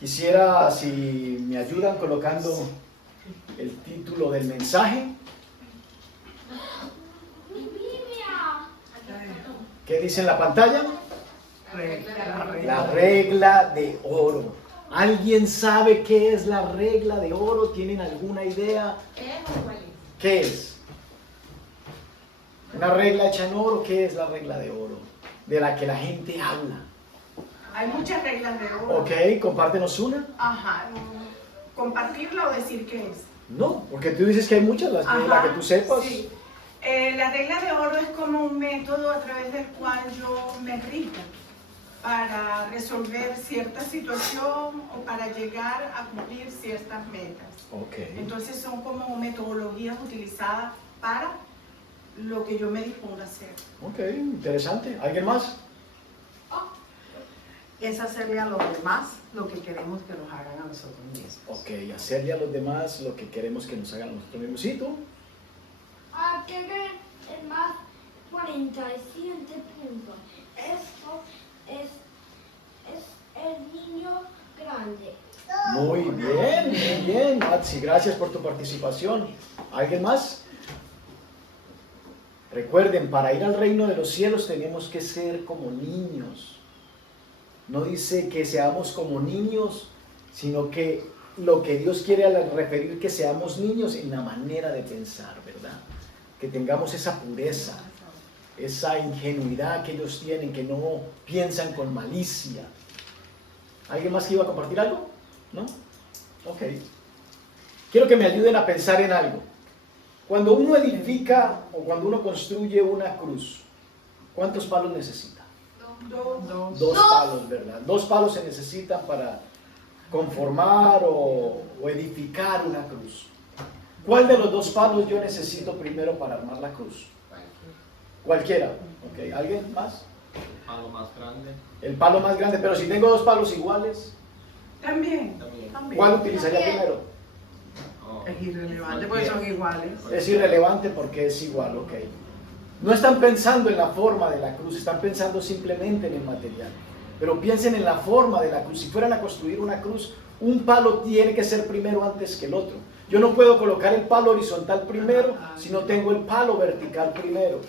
Quisiera, si me ayudan colocando el título del mensaje. ¿Qué dice en la pantalla? La regla de oro. ¿Alguien sabe qué es la regla de oro? ¿Tienen alguna idea? ¿Qué es? ¿Una regla hecha en oro? ¿Qué es la regla de oro? De la que la gente habla. Hay muchas reglas de oro. Ok, compártenos una. Ajá. ¿Compartirla o decir qué es? No, porque tú dices que hay muchas, la que tú sepas. Sí. La regla de oro es como un método a través del cual yo me rijo para resolver cierta situación o para llegar a cumplir ciertas metas. Okay. Entonces son como metodologías utilizadas para lo que yo me dispongo a hacer. Ok, interesante. ¿Alguien más? Es hacerle a los demás lo que queremos que nos hagan a nosotros mismos. Ok, hacerle a los demás lo que queremos que nos hagan a nosotros mismos. ¿Y tú? Que ver el más 47 puntos. Esto es el niño grande. Muy bien, Matsi. Gracias por tu participación. ¿Alguien más? Recuerden, para ir al reino de los cielos tenemos que ser como niños. No dice que seamos como niños, sino que lo que Dios quiere al referir que seamos niños en la manera de pensar, ¿verdad? Que tengamos esa pureza, esa ingenuidad que ellos tienen, que no piensan con malicia. ¿Alguien más que iba a compartir algo? ¿No? Ok. Quiero que me ayuden a pensar en algo. Cuando uno edifica o cuando uno construye una cruz, ¿cuántos palos necesita? Dos palos, ¿verdad? 2 palos se necesitan para conformar o edificar una cruz. ¿Cuál de los 2 palos yo necesito primero para armar la cruz? Cualquiera. Okay. ¿Alguien más? El palo más grande. El palo más grande, pero si tengo 2 palos iguales, También. ¿cuál utilizaría primero? Es irrelevante porque son iguales. Es irrelevante porque es igual, ok. No están pensando en la forma de la cruz, están pensando simplemente en el material. Pero piensen en la forma de la cruz. Si fueran a construir una cruz, un palo tiene que ser primero antes que el otro. Yo no puedo colocar el palo horizontal primero si no tengo el palo vertical primero.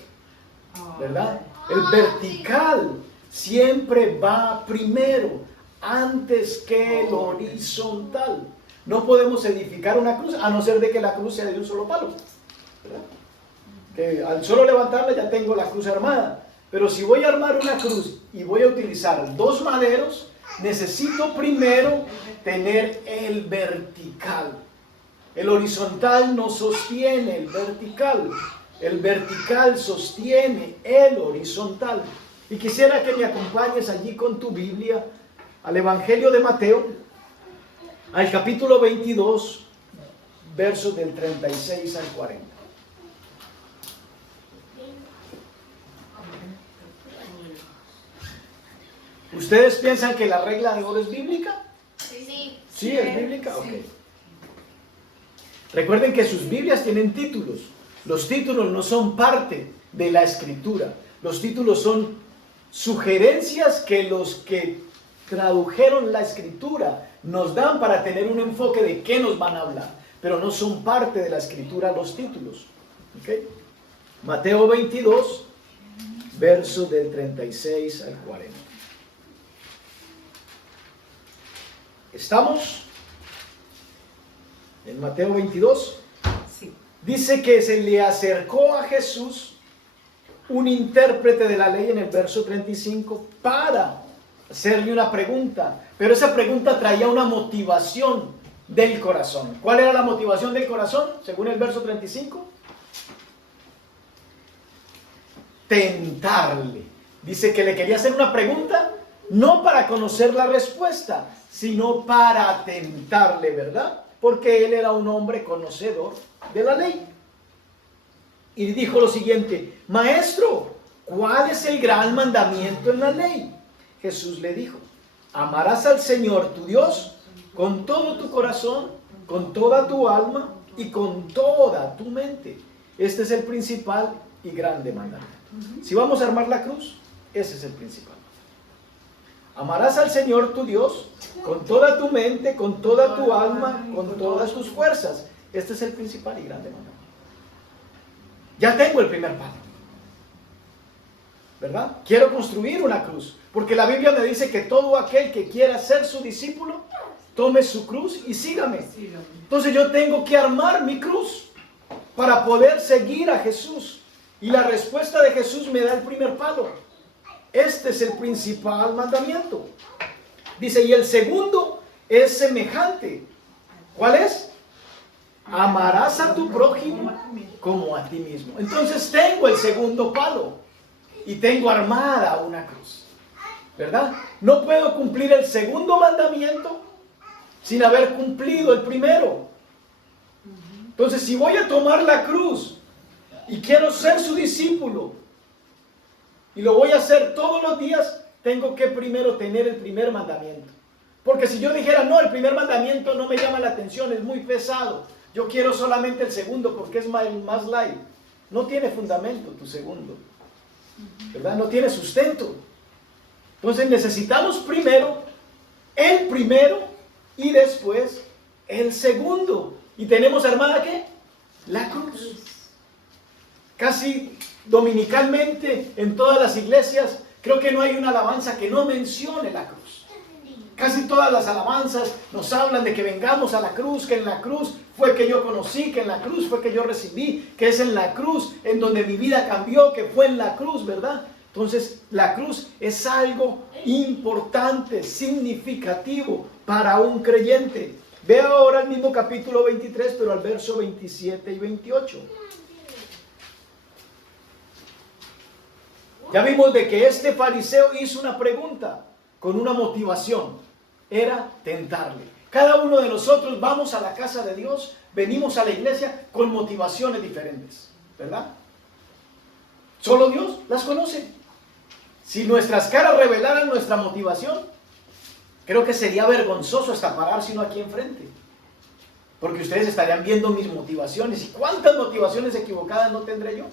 ¿Verdad? El vertical siempre va primero, antes que el horizontal. No podemos edificar una cruz a no ser de que la cruz sea de un solo palo, ¿verdad? Que al solo levantarla ya tengo la cruz armada. Pero si voy a armar una cruz y voy a utilizar 2 maderos, necesito primero tener el vertical. El horizontal no sostiene el vertical. El vertical sostiene el horizontal. Y quisiera que me acompañes allí con tu Biblia al Evangelio de Mateo, al capítulo 22, versos del 36 al 40. ¿Ustedes piensan que la regla de oro es bíblica? Sí. ¿Sí es bíblica? Ok. Recuerden que sus Biblias tienen títulos. Los títulos no son parte de la escritura. Los títulos son sugerencias que los que tradujeron la escritura nos dan para tener un enfoque de qué nos van a hablar. Pero no son parte de la escritura los títulos. ¿Okay? Mateo 22, versos del 36 al 40. ¿Estamos? En Mateo 22. Sí. Dice que se le acercó a Jesús un intérprete de la ley en el verso 35 para hacerle una pregunta. Pero esa pregunta traía una motivación del corazón. ¿Cuál era la motivación del corazón? Según el verso 35. Tentarle. Dice que le quería hacer una pregunta, no para conocer la respuesta, sino para tentarle, ¿verdad? Porque él era un hombre conocedor de la ley. Y dijo lo siguiente: Maestro, ¿cuál es el gran mandamiento en la ley? Jesús le dijo: amarás al Señor tu Dios con todo tu corazón, con toda tu alma y con toda tu mente. Este es el principal y grande mandamiento. Si vamos a armar la cruz, ese es el principal. Amarás al Señor tu Dios con toda tu mente, con toda tu alma, con todas tus fuerzas. Este es el principal y grande mandamiento. Ya tengo el primer paso, ¿verdad? Quiero construir una cruz, porque la Biblia me dice que todo aquel que quiera ser su discípulo, tome su cruz y sígame. Entonces yo tengo que armar mi cruz para poder seguir a Jesús. Y la respuesta de Jesús me da el primer palo. Este es el principal mandamiento. Dice, y el segundo es semejante. ¿Cuál es? Amarás a tu prójimo como a ti mismo. Entonces tengo el segundo palo y tengo armada una cruz, ¿verdad? No puedo cumplir el segundo mandamiento sin haber cumplido el primero. Entonces, si voy a tomar la cruz y quiero ser su discípulo y lo voy a hacer todos los días, tengo que primero tener el primer mandamiento. Porque si yo dijera, no, el primer mandamiento no me llama la atención, es muy pesado, yo quiero solamente el segundo porque es más light, no tiene fundamento tu segundo, ¿verdad? No tiene sustento. Entonces necesitamos primero el primero y después el segundo. ¿Y tenemos armada qué? La cruz. Casi dominicalmente en todas las iglesias creo que no hay una alabanza que no mencione la cruz. Casi todas las alabanzas nos hablan de que vengamos a la cruz, que en la cruz fue que yo conocí, que en la cruz fue que yo recibí, que es en la cruz en donde mi vida cambió, que fue en la cruz, ¿verdad? Entonces la cruz es algo importante, significativo para un creyente. Ve ahora el mismo capítulo 23, pero al verso 27 y 28. Ya vimos de que este fariseo hizo una pregunta con una motivación. Era tentarle. Cada uno de nosotros vamos a la casa de Dios, venimos a la iglesia con motivaciones diferentes, ¿verdad? Solo Dios las conoce. Si nuestras caras revelaran nuestra motivación, creo que sería vergonzoso hasta pararse uno aquí enfrente. Porque ustedes estarían viendo mis motivaciones. ¿Y cuántas motivaciones equivocadas no tendré yo?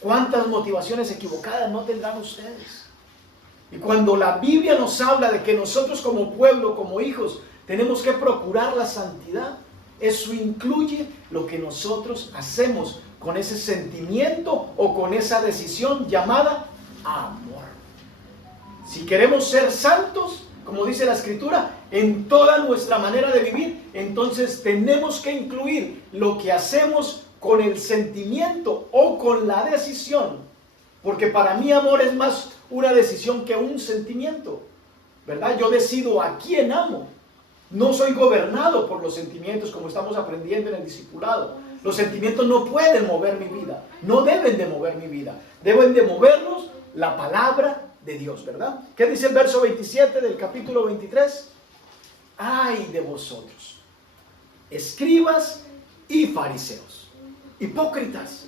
¿Cuántas motivaciones equivocadas no tendrán ustedes? Y cuando la Biblia nos habla de que nosotros como pueblo, como hijos, tenemos que procurar la santidad, eso incluye lo que nosotros hacemos con ese sentimiento o con esa decisión llamada amor. Si queremos ser santos, como dice la Escritura, en toda nuestra manera de vivir, entonces tenemos que incluir lo que hacemos con el sentimiento o con la decisión, porque para mí amor es más una decisión que un sentimiento, ¿verdad? Yo decido a quién amo. No soy gobernado por los sentimientos como estamos aprendiendo en el discipulado. Los sentimientos no pueden mover mi vida, no deben de mover mi vida. Deben de moverlos la palabra de Dios, ¿verdad? ¿Qué dice el verso 27 del capítulo 23? ¡Ay de vosotros, escribas y fariseos, hipócritas,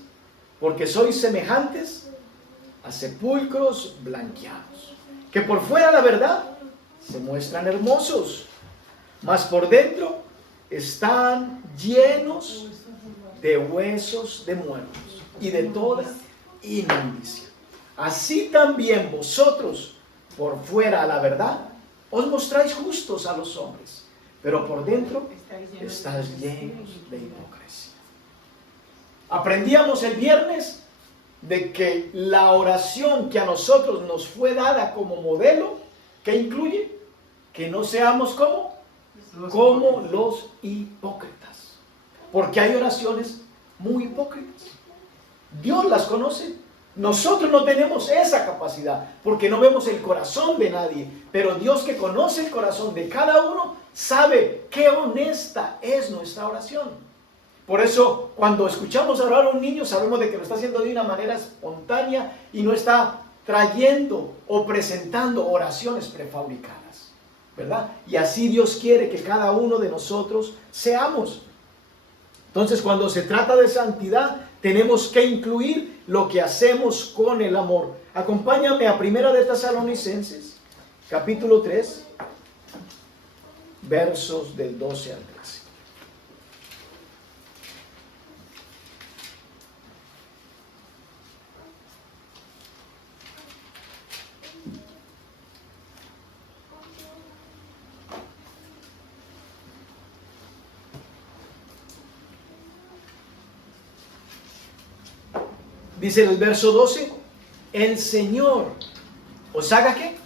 porque sois semejantes a sepulcros blanqueados, que por fuera, la verdad, se muestran hermosos, mas por dentro están llenos de huesos de muertos y de toda inmundicia. Así también vosotros, por fuera, la verdad, os mostráis justos a los hombres, pero por dentro estáis llenos de hipocresía. Aprendíamos el viernes de que la oración que a nosotros nos fue dada como modelo, ¿qué incluye? Que no seamos como los hipócritas. Porque hay oraciones muy hipócritas. Dios las conoce. Nosotros no tenemos esa capacidad porque no vemos el corazón de nadie. Pero Dios, que conoce el corazón de cada uno, sabe qué honesta es nuestra oración. Por eso, cuando escuchamos orar a un niño, sabemos de que lo está haciendo de una manera espontánea y no está trayendo o presentando oraciones prefabricadas, ¿verdad? Y así Dios quiere que cada uno de nosotros seamos. Entonces, cuando se trata de santidad, tenemos que incluir lo que hacemos con el amor. Acompáñame a Primera de Tesalonicenses, capítulo 3, versos del 12 al 13. Dice en el verso 12, el Señor os haga ¿qué?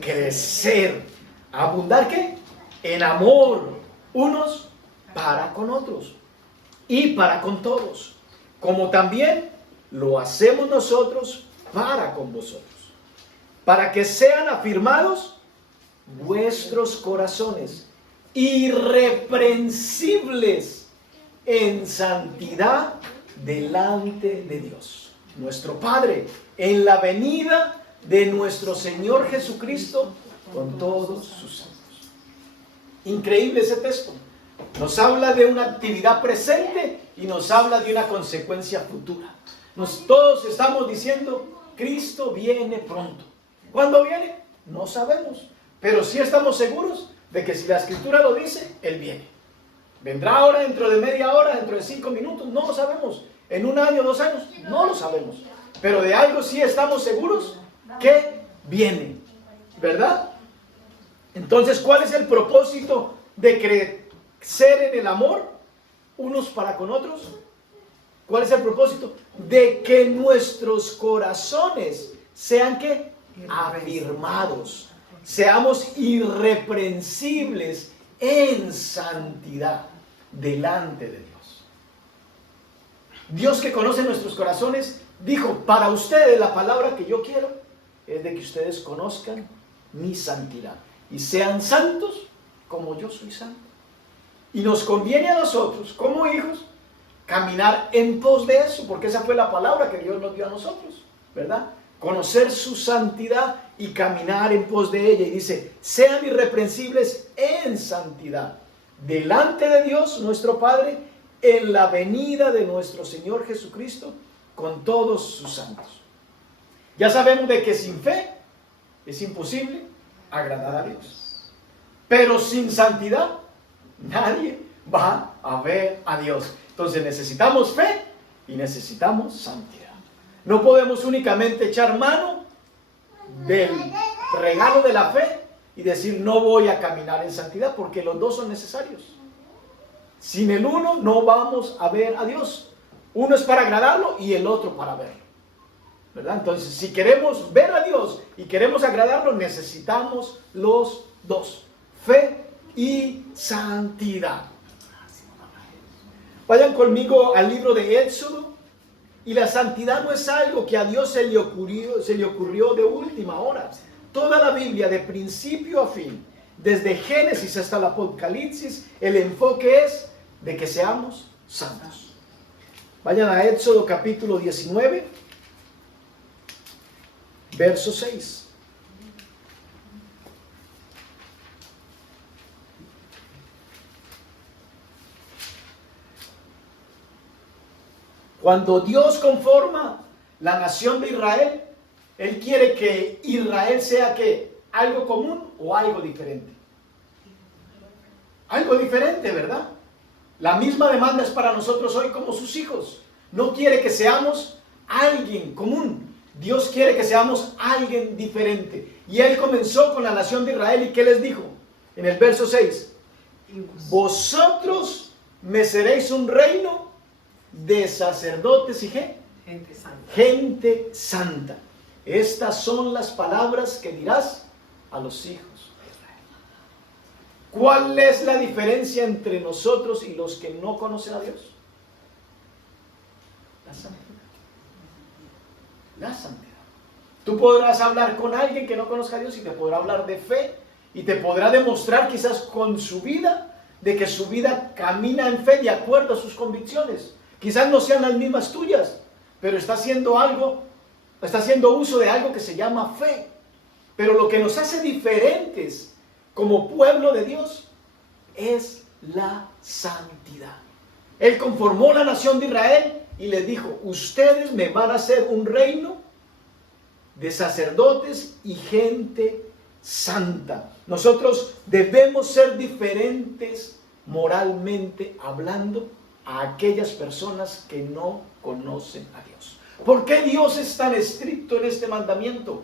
Crecer. ¿Abundar qué? En amor, unos para con otros y para con todos, como también lo hacemos nosotros para con vosotros, para que sean afirmados vuestros corazones, irreprensibles en santidad delante de Dios, nuestro Padre, en la venida de nuestro Señor Jesucristo con todos sus santos. Increíble ese texto. Nos habla de una actividad presente y nos habla de una consecuencia futura. Todos estamos diciendo, Cristo viene pronto. ¿Cuándo viene? No sabemos. Pero sí estamos seguros de que si la Escritura lo dice, Él viene. ¿Vendrá ahora, dentro de media hora, dentro de 5 minutos? No lo sabemos. ¿En 1 año, 2 años? No lo sabemos. Pero de algo sí estamos seguros, que viene. ¿Verdad? Entonces, ¿cuál es el propósito de crecer en el amor unos para con otros? ¿Cuál es el propósito? De que nuestros corazones sean ¿qué? Afirmados. Seamos irreprensibles en santidad delante de Dios. Dios, que conoce nuestros corazones, dijo, para ustedes la palabra que yo quiero es de que ustedes conozcan mi santidad y sean santos como yo soy santo. Y nos conviene a nosotros, como hijos, caminar en pos de eso, porque esa fue la palabra que Dios nos dio a nosotros, ¿verdad? Conocer su santidad y caminar en pos de ella. Y dice, sean irreprensibles en santidad delante de Dios, nuestro Padre, en la venida de nuestro Señor Jesucristo con todos sus santos. Ya sabemos de que sin fe es imposible agradar a Dios. Pero sin santidad nadie va a ver a Dios. Entonces necesitamos fe y necesitamos santidad. No podemos únicamente echar mano del regalo de la fe y decir no voy a caminar en santidad, porque los dos son necesarios. Sin el uno no vamos a ver a Dios. Uno es para agradarlo y el otro para verlo, ¿verdad? Entonces, si queremos ver a Dios y queremos agradarlo, necesitamos los dos: fe y santidad. Vayan conmigo al libro de Éxodo. Y la santidad no es algo que a Dios se le ocurrió de última hora. Toda la Biblia, de principio a fin, desde Génesis hasta el Apocalipsis, el enfoque es de que seamos santos. Vayan a Éxodo capítulo 19, verso 6. Cuando Dios conforma la nación de Israel, Él quiere que Israel sea ¿qué? ¿Algo común o algo diferente? Algo diferente, ¿verdad? La misma demanda es para nosotros hoy como sus hijos. No quiere que seamos alguien común. Dios quiere que seamos alguien diferente. Y Él comenzó con la nación de Israel. ¿Y qué les dijo? En el verso 6. Vosotros me seréis un reino de sacerdotes y ¿qué? Gente santa. Gente santa. Estas son las palabras que dirás a los hijos de Israel. ¿Cuál es la diferencia entre nosotros y los que no conocen a Dios? La santidad. La santidad. Tú podrás hablar con alguien que no conozca a Dios y te podrá hablar de fe y te podrá demostrar quizás con su vida de que su vida camina en fe de acuerdo a sus convicciones. Quizás no sean las mismas tuyas, pero está haciendo uso de algo que se llama fe. Pero lo que nos hace diferentes como pueblo de Dios es la santidad. Él conformó la nación de Israel y les dijo, ustedes me van a hacer un reino de sacerdotes y gente santa. Nosotros debemos ser diferentes moralmente hablando a aquellas personas que no conocen a Dios. ¿Por qué Dios es tan estricto en este mandamiento?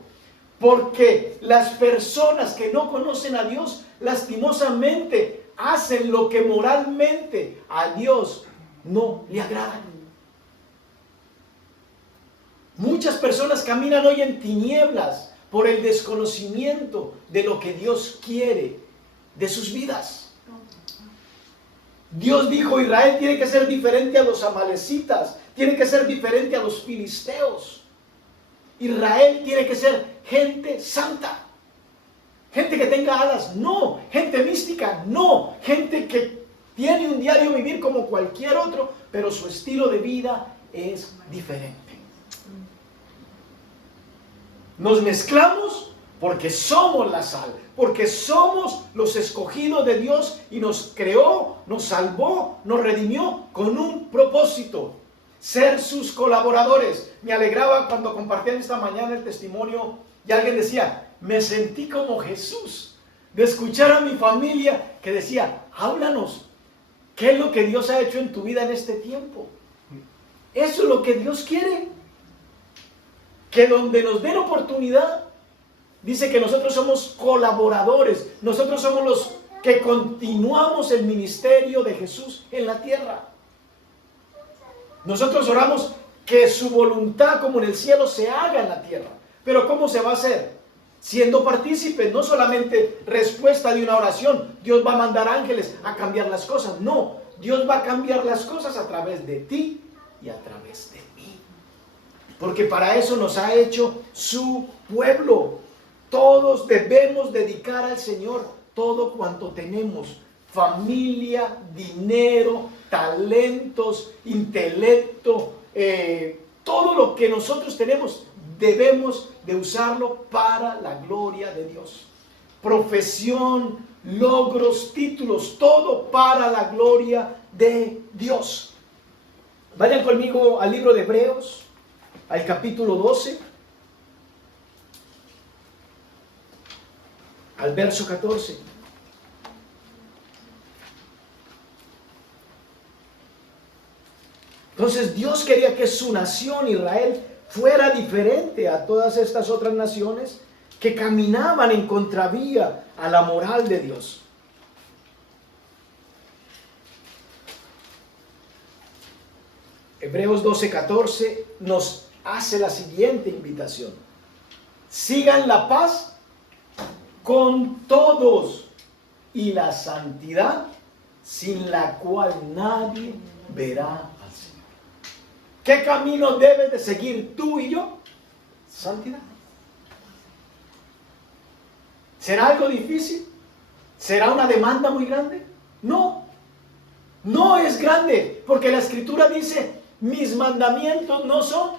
Porque las personas que no conocen a Dios lastimosamente hacen lo que moralmente a Dios no le agrada. Muchas personas caminan hoy en tinieblas por el desconocimiento de lo que Dios quiere de sus vidas. Dios dijo, Israel tiene que ser diferente a los amalecitas, tiene que ser diferente a los filisteos. Israel tiene que ser gente santa, gente que tenga alas, no, gente mística, no, gente que tiene un diario vivir como cualquier otro, pero su estilo de vida es diferente. Nos mezclamos porque somos la sal, porque somos los escogidos de Dios y nos creó, nos salvó, nos redimió con un propósito: ser sus colaboradores. Me alegraba cuando compartían esta mañana el testimonio y alguien decía, me sentí como Jesús, de escuchar a mi familia que decía, háblanos, ¿qué es lo que Dios ha hecho en tu vida en este tiempo? Eso es lo que Dios quiere. Que donde nos den oportunidad, dice que nosotros somos colaboradores, nosotros somos los que continuamos el ministerio de Jesús en la tierra. Nosotros oramos que su voluntad como en el cielo se haga en la tierra. Pero ¿cómo se va a hacer? Siendo partícipes, no solamente respuesta de una oración. Dios va a mandar ángeles a cambiar las cosas. No, Dios va a cambiar las cosas a través de ti y a través de mí. Porque para eso nos ha hecho su pueblo. Todos debemos dedicar al Señor todo cuanto tenemos: familia, dinero, talentos, intelecto, todo lo que nosotros tenemos debemos de usarlo para la gloria de Dios. Profesión, logros, títulos, todo para la gloria de Dios. Vayan conmigo al libro de Hebreos, al capítulo 12, al verso 14. Entonces Dios quería que su nación, Israel, fuera diferente a todas estas otras naciones que caminaban en contravía a la moral de Dios. Hebreos 12:14 nos hace la siguiente invitación: sigan la paz con todos y la santidad, sin la cual nadie verá al Señor. ¿Qué camino debes de seguir tú y yo? Santidad. ¿Será algo difícil? ¿Será una demanda muy grande? No, no es grande, porque la Escritura dice, mis mandamientos no son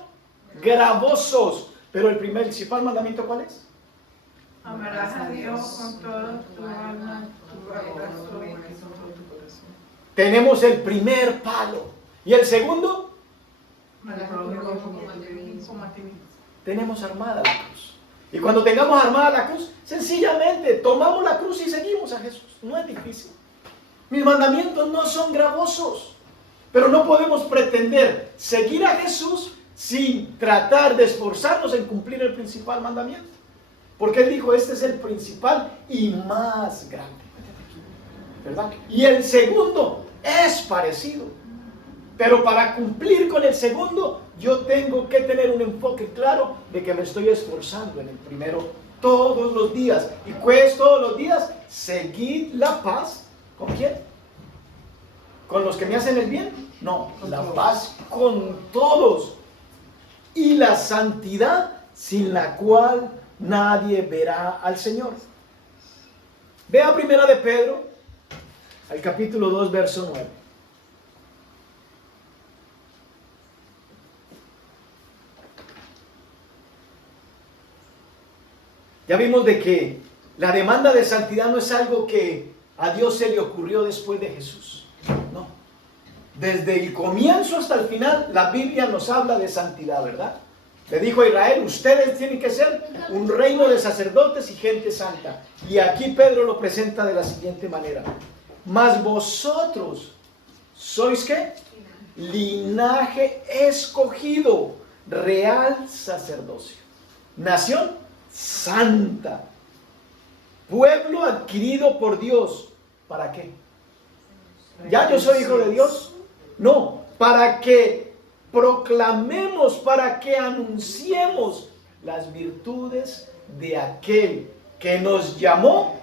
gravosos. Pero el principal mandamiento, ¿cuál es? Amarás a Dios con todo tu alma, tu corazón. Tenemos el primer palo. ¿Y el segundo? Tenemos armada la cruz. Y cuando tengamos armada la cruz, sencillamente tomamos la cruz y seguimos a Jesús. No es difícil. Mis mandamientos no son gravosos. Pero no podemos pretender seguir a Jesús sin tratar de esforzarnos en cumplir el principal mandamiento. Porque Él dijo, este es el principal y más grande, ¿verdad? Y el segundo es parecido. Pero para cumplir con el segundo, yo tengo que tener un enfoque claro de que me estoy esforzando en el primero todos los días. ¿Y qué es todos los días? Seguir la paz. ¿Con quién? ¿Con los que me hacen el bien? No, la paz con todos. Y la santidad, sin la cual nadie verá al Señor. Vea primera de Pedro, al capítulo 2, verso 9. Ya vimos de que la demanda de santidad no es algo que a Dios se le ocurrió después de Jesús. No. Desde el comienzo hasta el final, la Biblia nos habla de santidad, ¿verdad? Le dijo a Israel, ustedes tienen que ser un reino de sacerdotes y gente santa. Y aquí Pedro lo presenta de la siguiente manera. Mas vosotros sois ¿qué? Linaje escogido, real sacerdocio, nación santa, pueblo adquirido por Dios. ¿Para qué? ¿Ya yo soy hijo de Dios? No, para que proclamemos, para que anunciemos las virtudes de aquel que nos llamó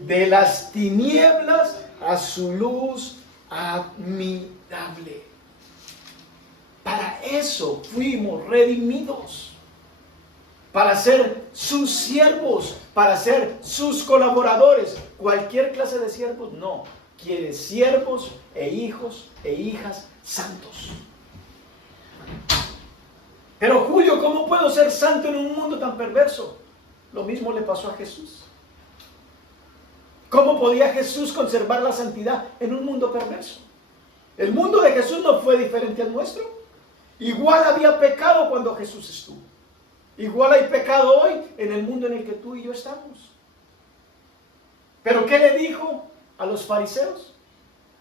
de las tinieblas a su luz admirable. Para eso fuimos redimidos, para ser sus siervos, para ser sus colaboradores. Cualquier clase de siervos no, quiere siervos e hijos e hijas santos. Pero Julio, ¿cómo puedo ser santo en un mundo tan perverso? Lo mismo le pasó a Jesús. ¿Cómo podía Jesús conservar la santidad en un mundo perverso? El mundo de Jesús no fue diferente al nuestro. Igual había pecado cuando Jesús estuvo. Igual hay pecado hoy en el mundo en el que tú y yo estamos. ¿Pero qué le dijo a los fariseos?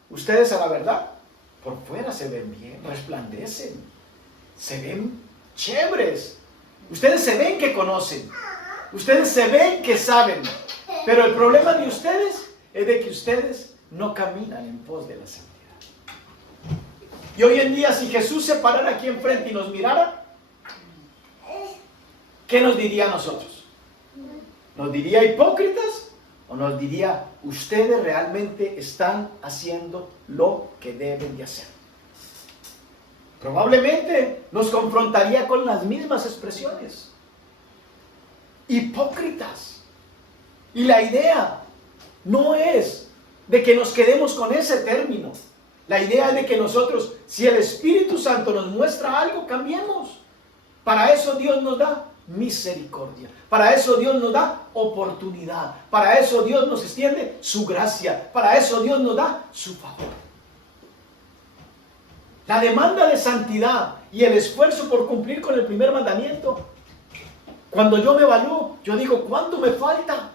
Ustedes, a la verdad, por fuera se ven bien, resplandecen, se ven chéveres. Ustedes se ven que conocen, ustedes se ven que saben, pero el problema de ustedes es de que ustedes no caminan en pos de la santidad. Y hoy en día, si Jesús se parara aquí enfrente y nos mirara, ¿qué nos diría a nosotros? ¿Nos diría hipócritas? ¿O nos diría, ustedes realmente están haciendo lo que deben de hacer? Probablemente nos confrontaría con las mismas expresiones. Hipócritas. Y la idea no es de que nos quedemos con ese término. La idea es de que nosotros, si el Espíritu Santo nos muestra algo, cambiemos. Para eso Dios nos da misericordia. Para eso Dios nos da oportunidad. Para eso Dios nos extiende su gracia. Para eso Dios nos da su favor. La demanda de santidad y el esfuerzo por cumplir con el primer mandamiento. Cuando yo me evalúo, yo digo, ¿cuánto me falta?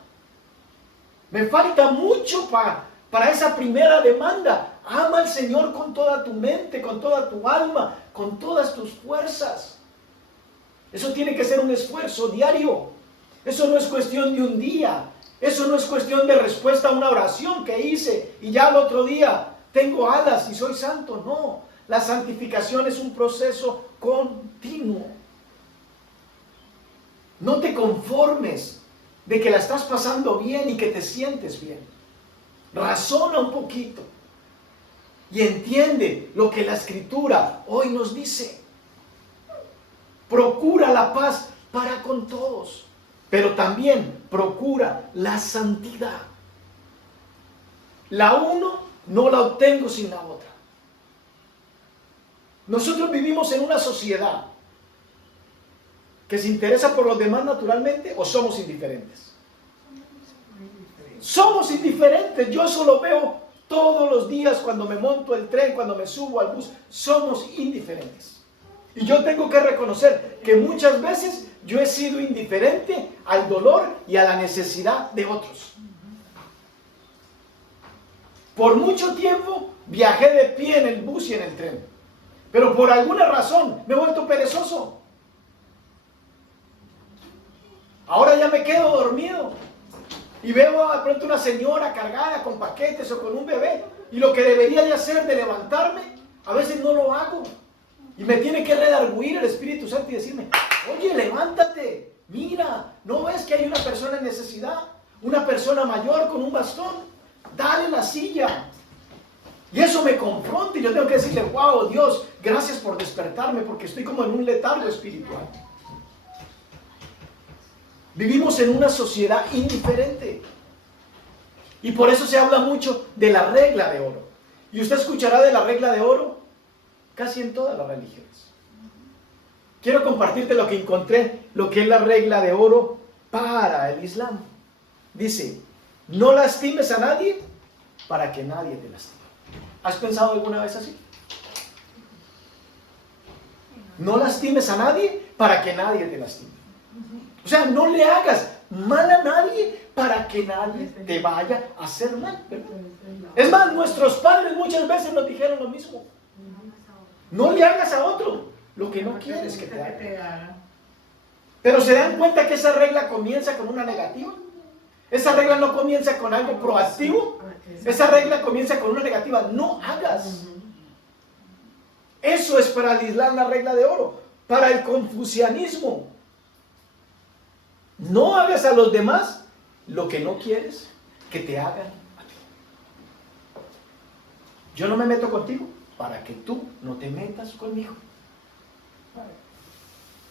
Me falta mucho para esa primera demanda. Ama al Señor con toda tu mente, con toda tu alma, con todas tus fuerzas. Eso tiene que ser un esfuerzo diario. Eso no es cuestión de un día. Eso no es cuestión de respuesta a una oración que hice y ya al otro día tengo alas y soy santo. No, la santificación es un proceso continuo. No te conformes de que la estás pasando bien y que te sientes bien. Razona un poquito y entiende lo que la Escritura hoy nos dice. Procura la paz para con todos, pero también procura la santidad. La uno no la obtengo sin la otra. Nosotros vivimos en una sociedad que se interesa por los demás naturalmente, o somos indiferentes. Somos indiferentes. Yo eso lo veo todos los días cuando me monto el tren, cuando me subo al bus. Somos indiferentes. Y yo tengo que reconocer que muchas veces yo he sido indiferente al dolor y a la necesidad de otros. Por mucho tiempo viajé de pie en el bus y en el tren. Pero por alguna razón me he vuelto perezoso. Ahora ya me quedo dormido. Y veo de pronto una señora cargada con paquetes o con un bebé. Y lo que debería de hacer de levantarme, a veces no lo hago. Y me tiene que redarguir el Espíritu Santo y decirme, oye, levántate, mira, ¿no ves que hay una persona en necesidad? Una persona mayor con un bastón, dale la silla. Y eso me confronta y yo tengo que decirle, wow, Dios, gracias por despertarme porque estoy como en un letargo espiritual. Vivimos en una sociedad indiferente. Y por eso se habla mucho de la regla de oro. Y usted escuchará de la regla de oro casi en todas las religiones. Quiero compartirte lo que encontré, lo que es la regla de oro para el Islam. Dice, no lastimes a nadie para que nadie te lastime. ¿Has pensado alguna vez así? No lastimes a nadie para que nadie te lastime. O sea, no le hagas mal a nadie para que nadie te vaya a hacer mal, ¿verdad? Es más, nuestros padres muchas veces nos dijeron lo mismo. No le hagas a otro lo que no quieres que te haga. Pero se dan cuenta que esa regla comienza con una negativa. Esa regla no comienza con algo proactivo. Esa regla comienza con una negativa. No hagas. Eso es para el Islam la regla de oro. Para el confucianismo, no hagas a los demás lo que no quieres que te hagan a ti. Yo no me meto contigo para que tú no te metas conmigo.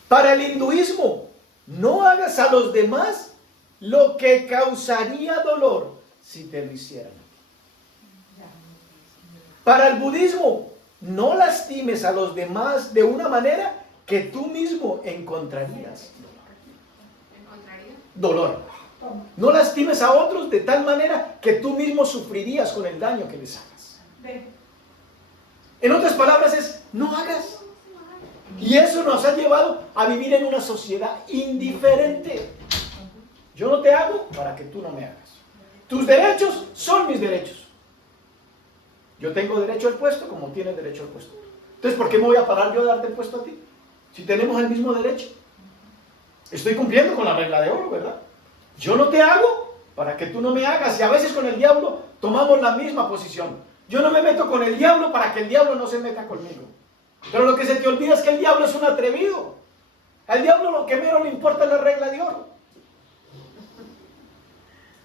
Para el hinduismo, no hagas a los demás lo que causaría dolor si te lo hicieran. Para el budismo, no lastimes a los demás de una manera que tú mismo encontrarías dolor. No lastimes a otros de tal manera que tú mismo sufrirías con el daño que les hagas. En otras palabras es, no hagas. Y eso nos ha llevado a vivir en una sociedad indiferente. Yo no te hago para que tú no me hagas. Tus derechos son mis derechos. Yo tengo derecho al puesto como tienes derecho al puesto. Entonces, ¿por qué me voy a parar yo a darte el puesto a ti? Si tenemos el mismo derecho. Estoy cumpliendo con la regla de oro, ¿verdad? Yo no te hago para que tú no me hagas. Y a veces con el diablo tomamos la misma posición. Yo no me meto con el diablo para que el diablo no se meta conmigo. Pero lo que se te olvida es que el diablo es un atrevido. Al diablo lo que menos le importa es la regla de oro.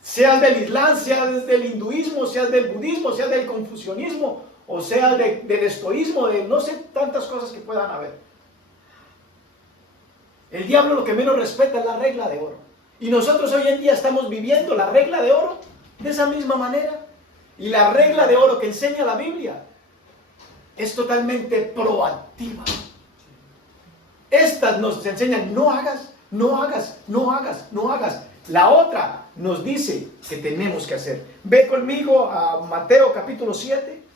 Seas del Islam, seas del hinduismo, seas del budismo, seas del confucianismo, o sea del estoísmo, de no sé tantas cosas que puedan haber. El diablo lo que menos respeta es la regla de oro. Y nosotros hoy en día estamos viviendo la regla de oro de esa misma manera. Y la regla de oro que enseña la Biblia es totalmente proactiva. Estas nos enseñan, no hagas, no hagas, no hagas, no hagas. La otra nos dice que tenemos que hacer. Ve conmigo a Mateo capítulo 7.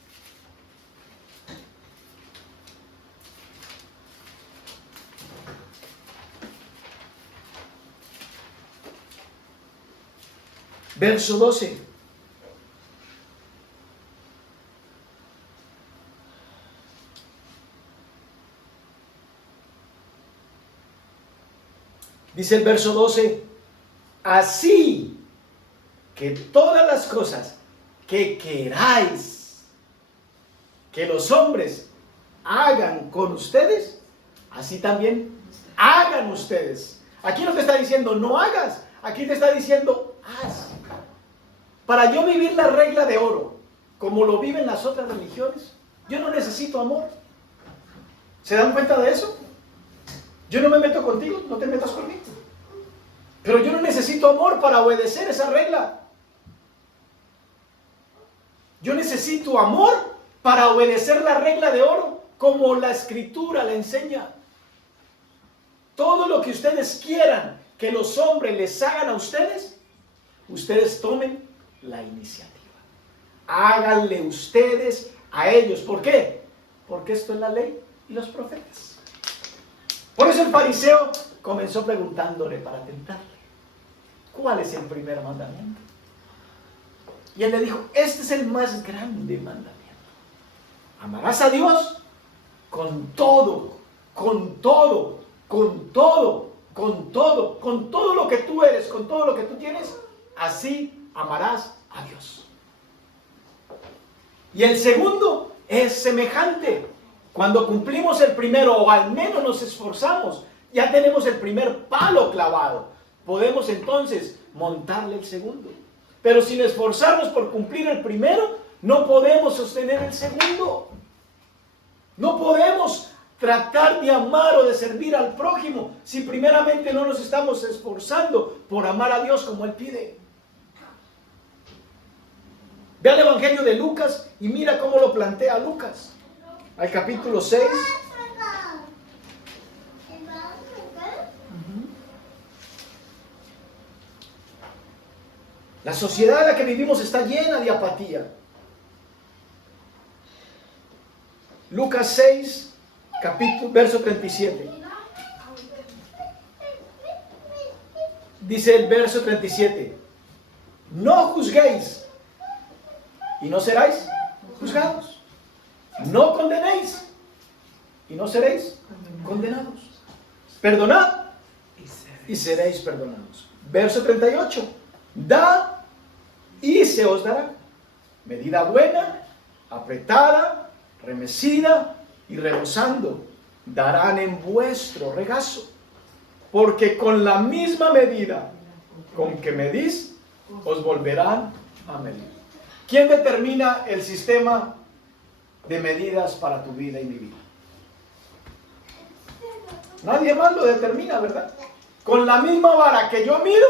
Verso 12. Dice el verso 12, así que todas las cosas que queráis que los hombres hagan con ustedes, así también hagan ustedes. Aquí no te está diciendo no hagas, aquí te está diciendo haz. Para yo vivir la regla de oro, como lo viven las otras religiones, yo no necesito amor. ¿Se dan cuenta de eso? Yo no me meto contigo, no te metas conmigo. Pero yo no necesito amor para obedecer esa regla. Yo necesito amor para obedecer la regla de oro, como la Escritura la enseña. Todo lo que ustedes quieran que los hombres les hagan a ustedes, ustedes tomen la iniciativa. Háganle ustedes a ellos. ¿Por qué? Porque esto es la ley y los profetas. Por eso el fariseo comenzó preguntándole para tentarle, ¿cuál es el primer mandamiento? Y él le dijo, este es el más grande mandamiento. Amarás a Dios con todo, con todo, con todo, con todo, con todo lo que tú eres, con todo lo que tú tienes, así amarás a Dios. Y el segundo es semejante. Cuando cumplimos el primero, o al menos nos esforzamos, ya tenemos el primer palo clavado. Podemos entonces montarle el segundo. Pero sin esforzarnos por cumplir el primero, no podemos sostener el segundo. No podemos tratar de amar o de servir al prójimo si primeramente no nos estamos esforzando por amar a Dios como Él pide. Ve al Evangelio de Lucas y mira cómo lo plantea Lucas. Al capítulo 6. La sociedad en la que vivimos está llena de apatía. Lucas 6, verso 37. Dice el verso 37. No juzguéis y no seréis juzgados. No condenéis y no seréis condenados. Perdonad y seréis perdonados. Verso 38. Da y se os dará. Medida buena, apretada, remecida y rebosando darán en vuestro regazo. Porque con la misma medida con que medís, os volverán a medir. ¿Quién determina el sistema de medidas para tu vida y mi vida? Nadie más lo determina, ¿verdad? Con la misma vara que yo mido,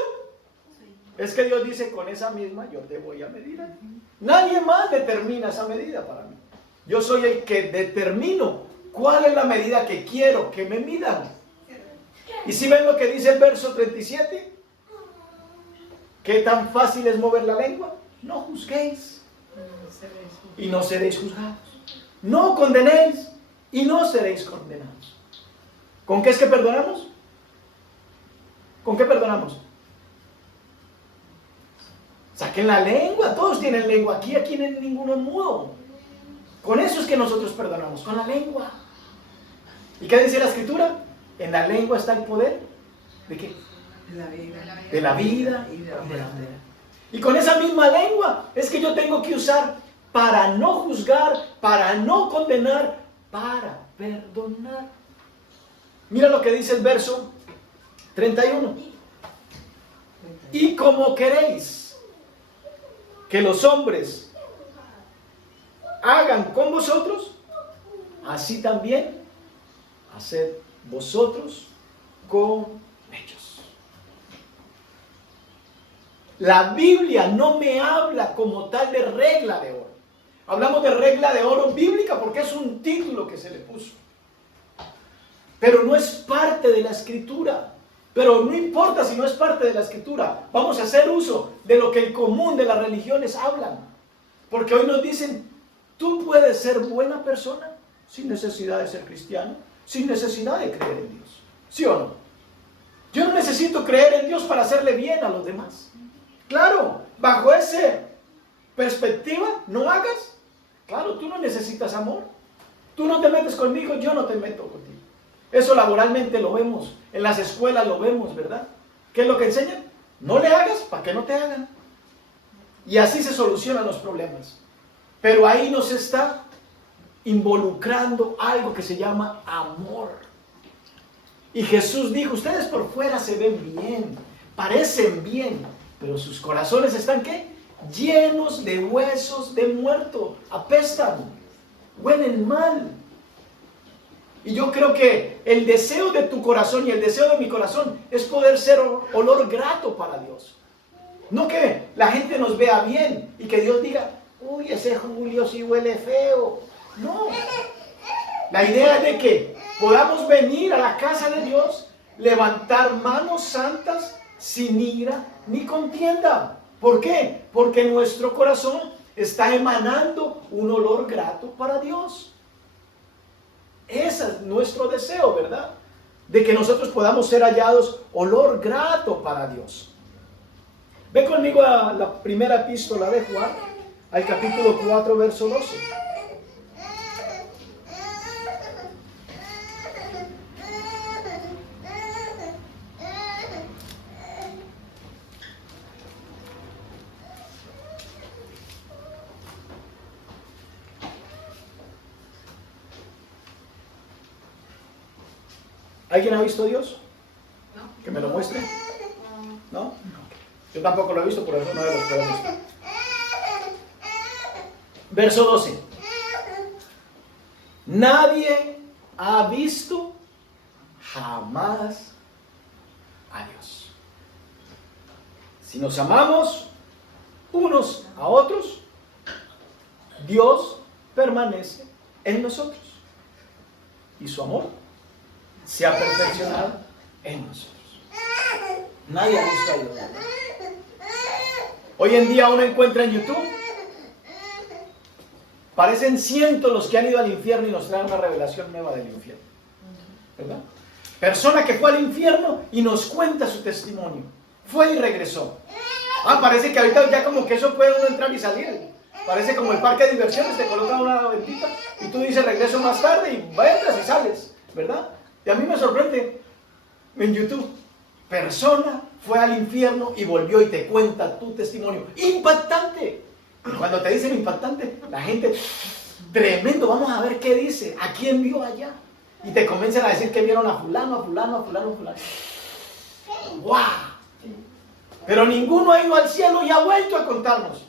es que Dios dice, con esa misma yo te voy a medir. Nadie más determina esa medida para mí. Yo soy el que determino cuál es la medida que quiero que me midan. ¿Y si ven lo que dice el verso 37? ¿Qué tan fácil es mover la lengua? No juzguéis y no seréis juzgados. No condenéis y no seréis condenados. ¿Con qué es que perdonamos? ¿Con qué perdonamos? Saquen la lengua, todos tienen lengua. Aquí ninguno es mudo. Con eso es que nosotros perdonamos, con la lengua. ¿Y qué dice la Escritura? En la lengua está el poder. ¿De qué? De la vida y de la muerte. Y con esa misma lengua es que yo tengo que usar para no juzgar, para no condenar, para perdonar. Mira lo que dice el verso 31. Y como queréis que los hombres hagan con vosotros, así también haced vosotros con ellos. La Biblia no me habla como tal de regla de oro. Hablamos de regla de oro bíblica porque es un título que se le puso. Pero no es parte de la Escritura. Pero no importa si no es parte de la Escritura. Vamos a hacer uso de lo que el común de las religiones hablan. Porque hoy nos dicen, tú puedes ser buena persona sin necesidad de ser cristiano, sin necesidad de creer en Dios. ¿Sí o no? Yo no necesito creer en Dios para hacerle bien a los demás. Claro, bajo esa perspectiva, no hagas. Claro, tú no necesitas amor. Tú no te metes conmigo, yo no te meto contigo. Eso laboralmente lo vemos, en las escuelas lo vemos, ¿verdad? ¿Qué es lo que enseñan? No le hagas para que no te hagan. Y así se solucionan los problemas. Pero ahí nos está involucrando algo que se llama amor. Y Jesús dijo, ustedes por fuera se ven bien, parecen bien, pero sus corazones están ¿qué? Llenos de huesos de muerto, apestan, huelen mal. Y yo creo que el deseo de tu corazón y el deseo de mi corazón es poder ser olor grato para Dios. No que la gente nos vea bien y que Dios diga, uy, ese Julio sí huele feo. No. La idea es de que podamos venir a la casa de Dios, levantar manos santas, sin ira ni contienda. ¿Por qué? Porque nuestro corazón está emanando un olor grato para Dios. Ese es nuestro deseo, ¿verdad? De que nosotros podamos ser hallados olor grato para Dios. Ve conmigo a la primera epístola de Juan, al capítulo 4, verso 12. ¿Alguien ha visto a Dios? No. ¿Que me lo muestre? ¿No? Yo tampoco lo he visto, por eso no los puedo mostrar. Verso 12. Nadie ha visto jamás a Dios. Si nos amamos unos a otros, Dios permanece en nosotros. Y su amor se ha perfeccionado en nosotros. Nadie ha visto a Dios. Hoy en día uno encuentra en YouTube, parecen cientos los que han ido al infierno y nos traen una revelación nueva del infierno, ¿verdad? Persona que fue al infierno y nos cuenta su testimonio. Fue y regresó. Parece que ahorita ya como que eso puede uno entrar y salir. Parece como el parque de diversiones, te colocan una ventita y tú dices regreso más tarde y entras y sales, ¿verdad? Y a mí me sorprende en YouTube, persona fue al infierno y volvió y te cuenta tu testimonio. ¡Impactante! Y cuando te dicen impactante, la gente tremendo, vamos a ver qué dice, a quién vio allá. Y te comienzan a decir que vieron a fulano, a fulano, a fulano, a fulano. ¡Wow! Pero ninguno ha ido al cielo y ha vuelto a contarnos.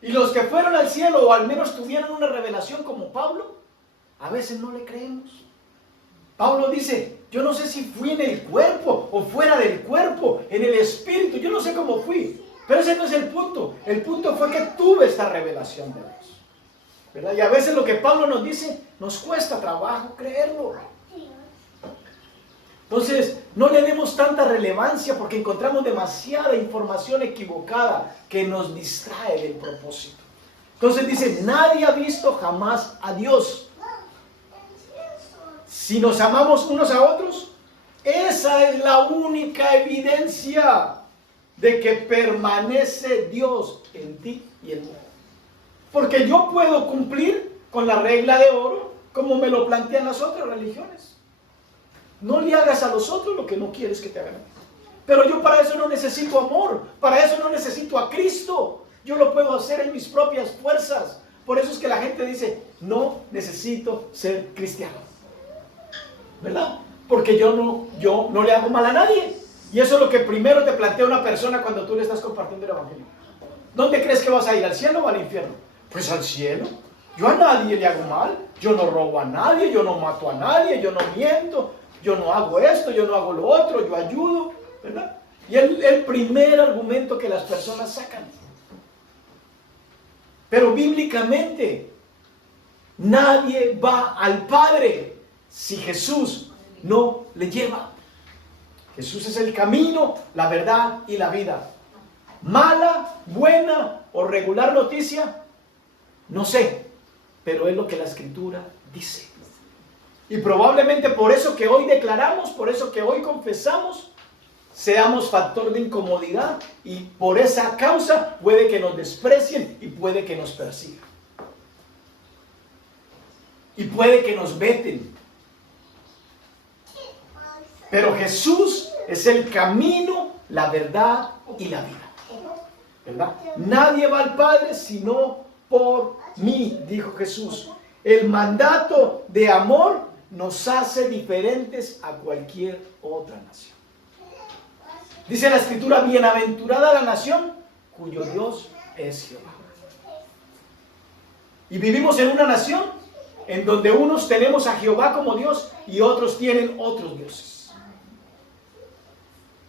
Y los que fueron al cielo, o al menos tuvieron una revelación como Pablo, a veces no le creemos. Pablo dice, yo no sé si fui en el cuerpo o fuera del cuerpo, en el espíritu, yo no sé cómo fui. Pero ese no es el punto. El punto fue que tuve esta revelación de Dios, ¿verdad? Y a veces lo que Pablo nos dice, nos cuesta trabajo creerlo. Entonces, no le demos tanta relevancia porque encontramos demasiada información equivocada que nos distrae del propósito. Entonces dice, nadie ha visto jamás a Dios. Si nos amamos unos a otros, esa es la única evidencia de que permanece Dios en ti y en mí. Porque yo puedo cumplir con la regla de oro como me lo plantean las otras religiones. No le hagas a los otros lo que no quieres que te hagan a ti. Pero yo para eso no necesito amor, para eso no necesito a Cristo. Yo lo puedo hacer en mis propias fuerzas. Por eso es que la gente dice, no necesito ser cristiano, ¿verdad? Porque yo no le hago mal a nadie. Y eso es lo que primero te plantea una persona cuando tú le estás compartiendo el evangelio. ¿Dónde crees que vas a ir? ¿Al cielo o al infierno? Pues al cielo. Yo a nadie le hago mal. Yo no robo a nadie, yo no mato a nadie, yo no miento, yo no hago esto, yo no hago lo otro, yo ayudo, ¿verdad? Y el primer argumento que las personas sacan. Pero bíblicamente, nadie va al Padre si Jesús no le lleva. Jesús es el camino, la verdad y la vida. Mala, buena o regular noticia, no sé, pero es lo que la Escritura dice. Y probablemente por eso que hoy declaramos, por eso que hoy confesamos, seamos factor de incomodidad y por esa causa puede que nos desprecien y puede que nos persigan. Y puede que nos veten. Pero Jesús es el camino, la verdad y la vida, ¿verdad? Nadie va al Padre sino por mí, dijo Jesús. El mandato de amor nos hace diferentes a cualquier otra nación. Dice la Escritura, bienaventurada la nación cuyo Dios es Jehová. Y vivimos en una nación en donde unos tenemos a Jehová como Dios y otros tienen otros dioses.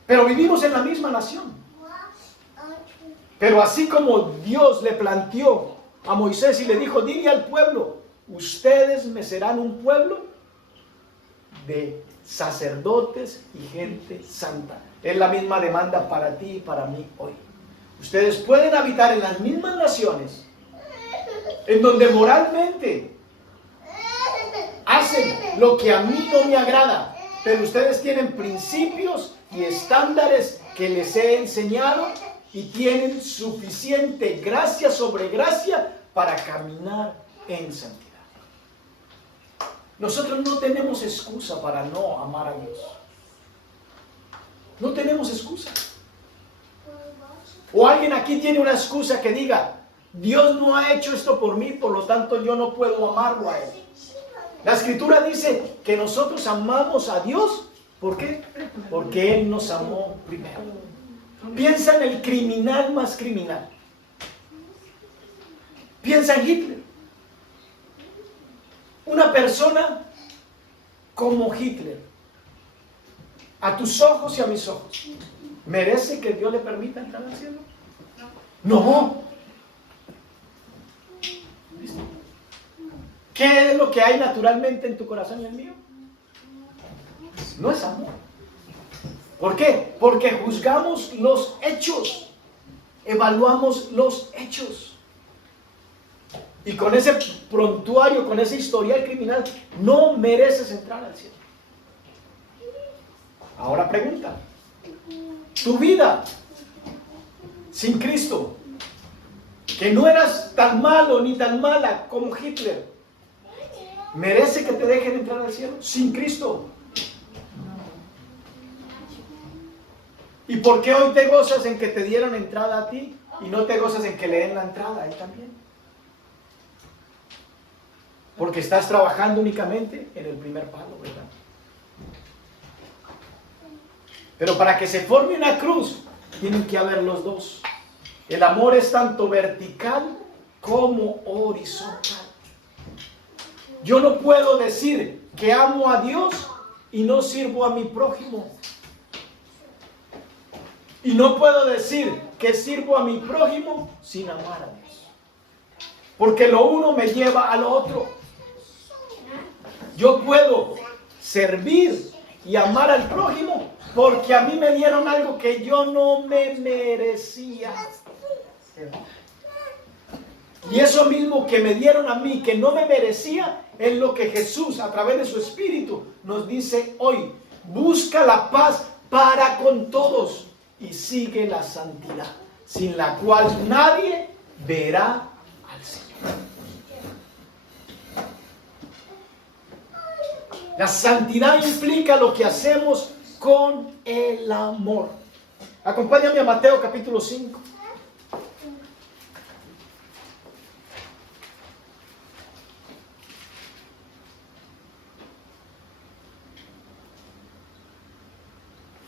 Pero vivimos en la misma nación. Pero así como Dios le planteó a Moisés y le dijo, dile al pueblo, ustedes me serán un pueblo de sacerdotes y gente santa. Es la misma demanda para ti y para mí hoy. Ustedes pueden habitar en las mismas naciones, en donde moralmente hacen lo que a mí no me agrada, pero ustedes tienen principios y estándares que les he enseñado y tienen suficiente gracia sobre gracia para caminar en santidad. Nosotros no tenemos excusa para no amar a Dios. No tenemos excusa. O alguien aquí tiene una excusa que diga, Dios no ha hecho esto por mí, por lo tanto yo no puedo amarlo a Él. La Escritura dice que nosotros amamos a Dios. ¿Por qué? Porque Él nos amó primero. Piensa en el criminal más criminal. Piensa en Hitler. Una persona como Hitler, a tus ojos y a mis ojos, ¿merece que Dios le permita entrar al cielo? No. ¿Qué es lo que hay naturalmente en tu corazón y el mío? No es amor. ¿Por qué? Porque juzgamos los hechos, evaluamos los hechos. Y con ese prontuario, con ese historial criminal, no mereces entrar al cielo. Ahora pregunta, tu vida sin Cristo, que no eras tan malo ni tan mala como Hitler, ¿merece que te dejen entrar al cielo sin Cristo? ¿Y por qué hoy te gozas en que te dieron entrada a ti y no te gozas en que le den la entrada a él también? Porque estás trabajando únicamente en el primer palo, ¿verdad? Pero para que se forme una cruz, tienen que haber los dos. El amor es tanto vertical como horizontal. Yo no puedo decir que amo a Dios y no sirvo a mi prójimo. Y no puedo decir que sirvo a mi prójimo sin amar a Dios. Porque lo uno me lleva a lo otro. Yo puedo servir y amar al prójimo porque a mí me dieron algo que yo no me merecía. Y eso mismo que me dieron a mí, que no me merecía, es lo que Jesús, a través de su Espíritu, nos dice hoy. Busca la paz para con todos y sigue la santidad, sin la cual nadie verá al Señor. La santidad implica lo que hacemos con el amor. Acompáñame a Mateo capítulo 5.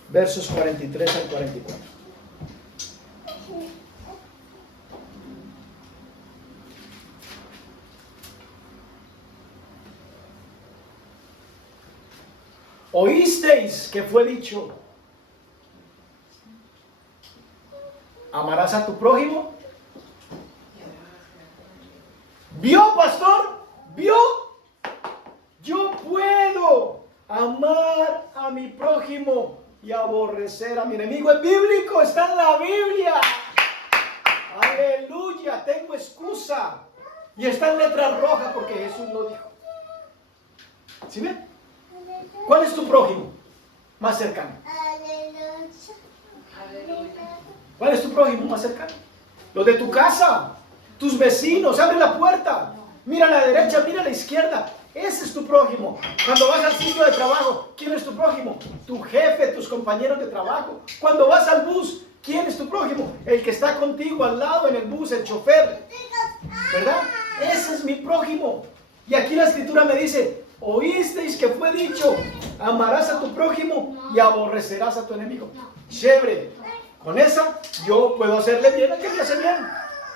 Versos 43 al 44. Oísteis que fue dicho: amarás a tu prójimo. ¿Vio, pastor? ¿Vio? Yo puedo amar a mi prójimo y aborrecer a mi enemigo. Es bíblico, está en la Biblia. Aleluya, tengo excusa. Y está en letra roja porque Jesús lo dijo. ¿Sí ven? ¿Cuál es tu prójimo más cercano? ¿Cuál es tu prójimo más cercano? Los de tu casa, tus vecinos. Abre la puerta, mira a la derecha, mira a la izquierda. Ese es tu prójimo. Cuando vas al sitio de trabajo, ¿quién es tu prójimo? Tu jefe, tus compañeros de trabajo. Cuando vas al bus, ¿quién es tu prójimo? El que está contigo al lado en el bus, el chofer, ¿verdad? Ese es mi prójimo. Y aquí la escritura me dice: oísteis que fue dicho, amarás a tu prójimo y aborrecerás a tu enemigo. Chévere. Con esa yo puedo hacerle bien al que me hace bien,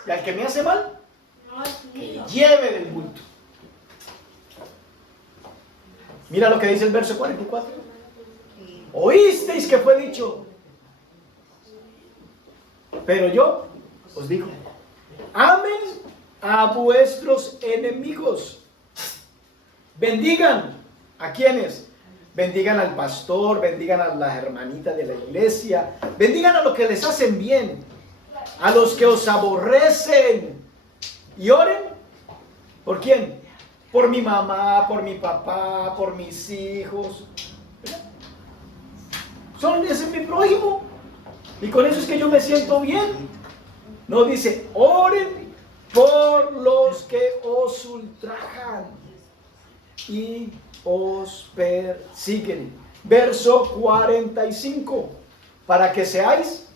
y al que me hace mal, que lleve del bulto. Mira lo que dice el verso 44. Oísteis que fue dicho, pero yo os digo: amen a vuestros enemigos. Bendigan. ¿A quiénes? Bendigan al pastor, bendigan a las hermanitas de la iglesia, bendigan a los que les hacen bien, a los que os aborrecen, y oren. ¿Por quién? Por mi mamá, por mi papá, por mis hijos. Ese es mi prójimo, y con eso es que yo me siento bien. No dice: oren por los que os ultrajan y os persiguen. Verso 45. Para que seáis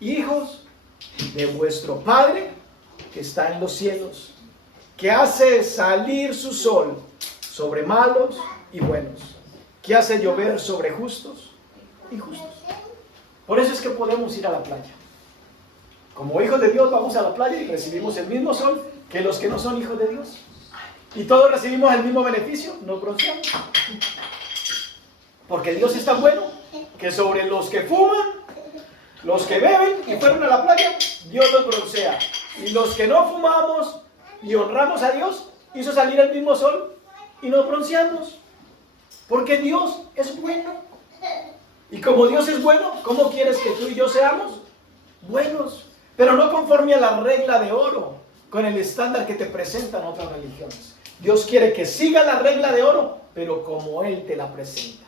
hijos de vuestro Padre que está en los cielos, que hace salir su sol sobre malos y buenos, que hace llover sobre justos y justos. Por eso es que podemos ir a la playa. Como hijos de Dios vamos a la playa y recibimos el mismo sol que los que no son hijos de Dios. Y todos recibimos el mismo beneficio, nos bronceamos. Porque Dios es tan bueno que sobre los que fuman, los que beben y fueron a la playa, Dios los broncea. Y los que no fumamos y honramos a Dios, hizo salir el mismo sol y nos bronceamos. Porque Dios es bueno. Y como Dios es bueno, ¿cómo quieres que tú y yo seamos buenos? Pero no conforme a la regla de oro, con el estándar que te presentan otras religiones. Dios quiere que siga la regla de oro, pero como Él te la presenta.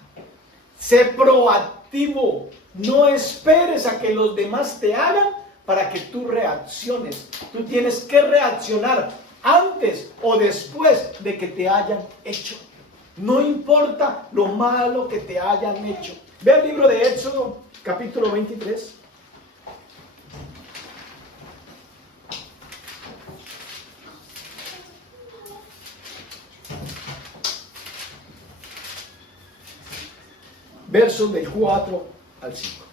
Sé proactivo. No esperes a que los demás te hagan para que tú reacciones. Tú tienes que reaccionar antes o después de que te hayan hecho. No importa lo malo que te hayan hecho. Ve el libro de Éxodo, capítulo 23. versos del 4 al 5.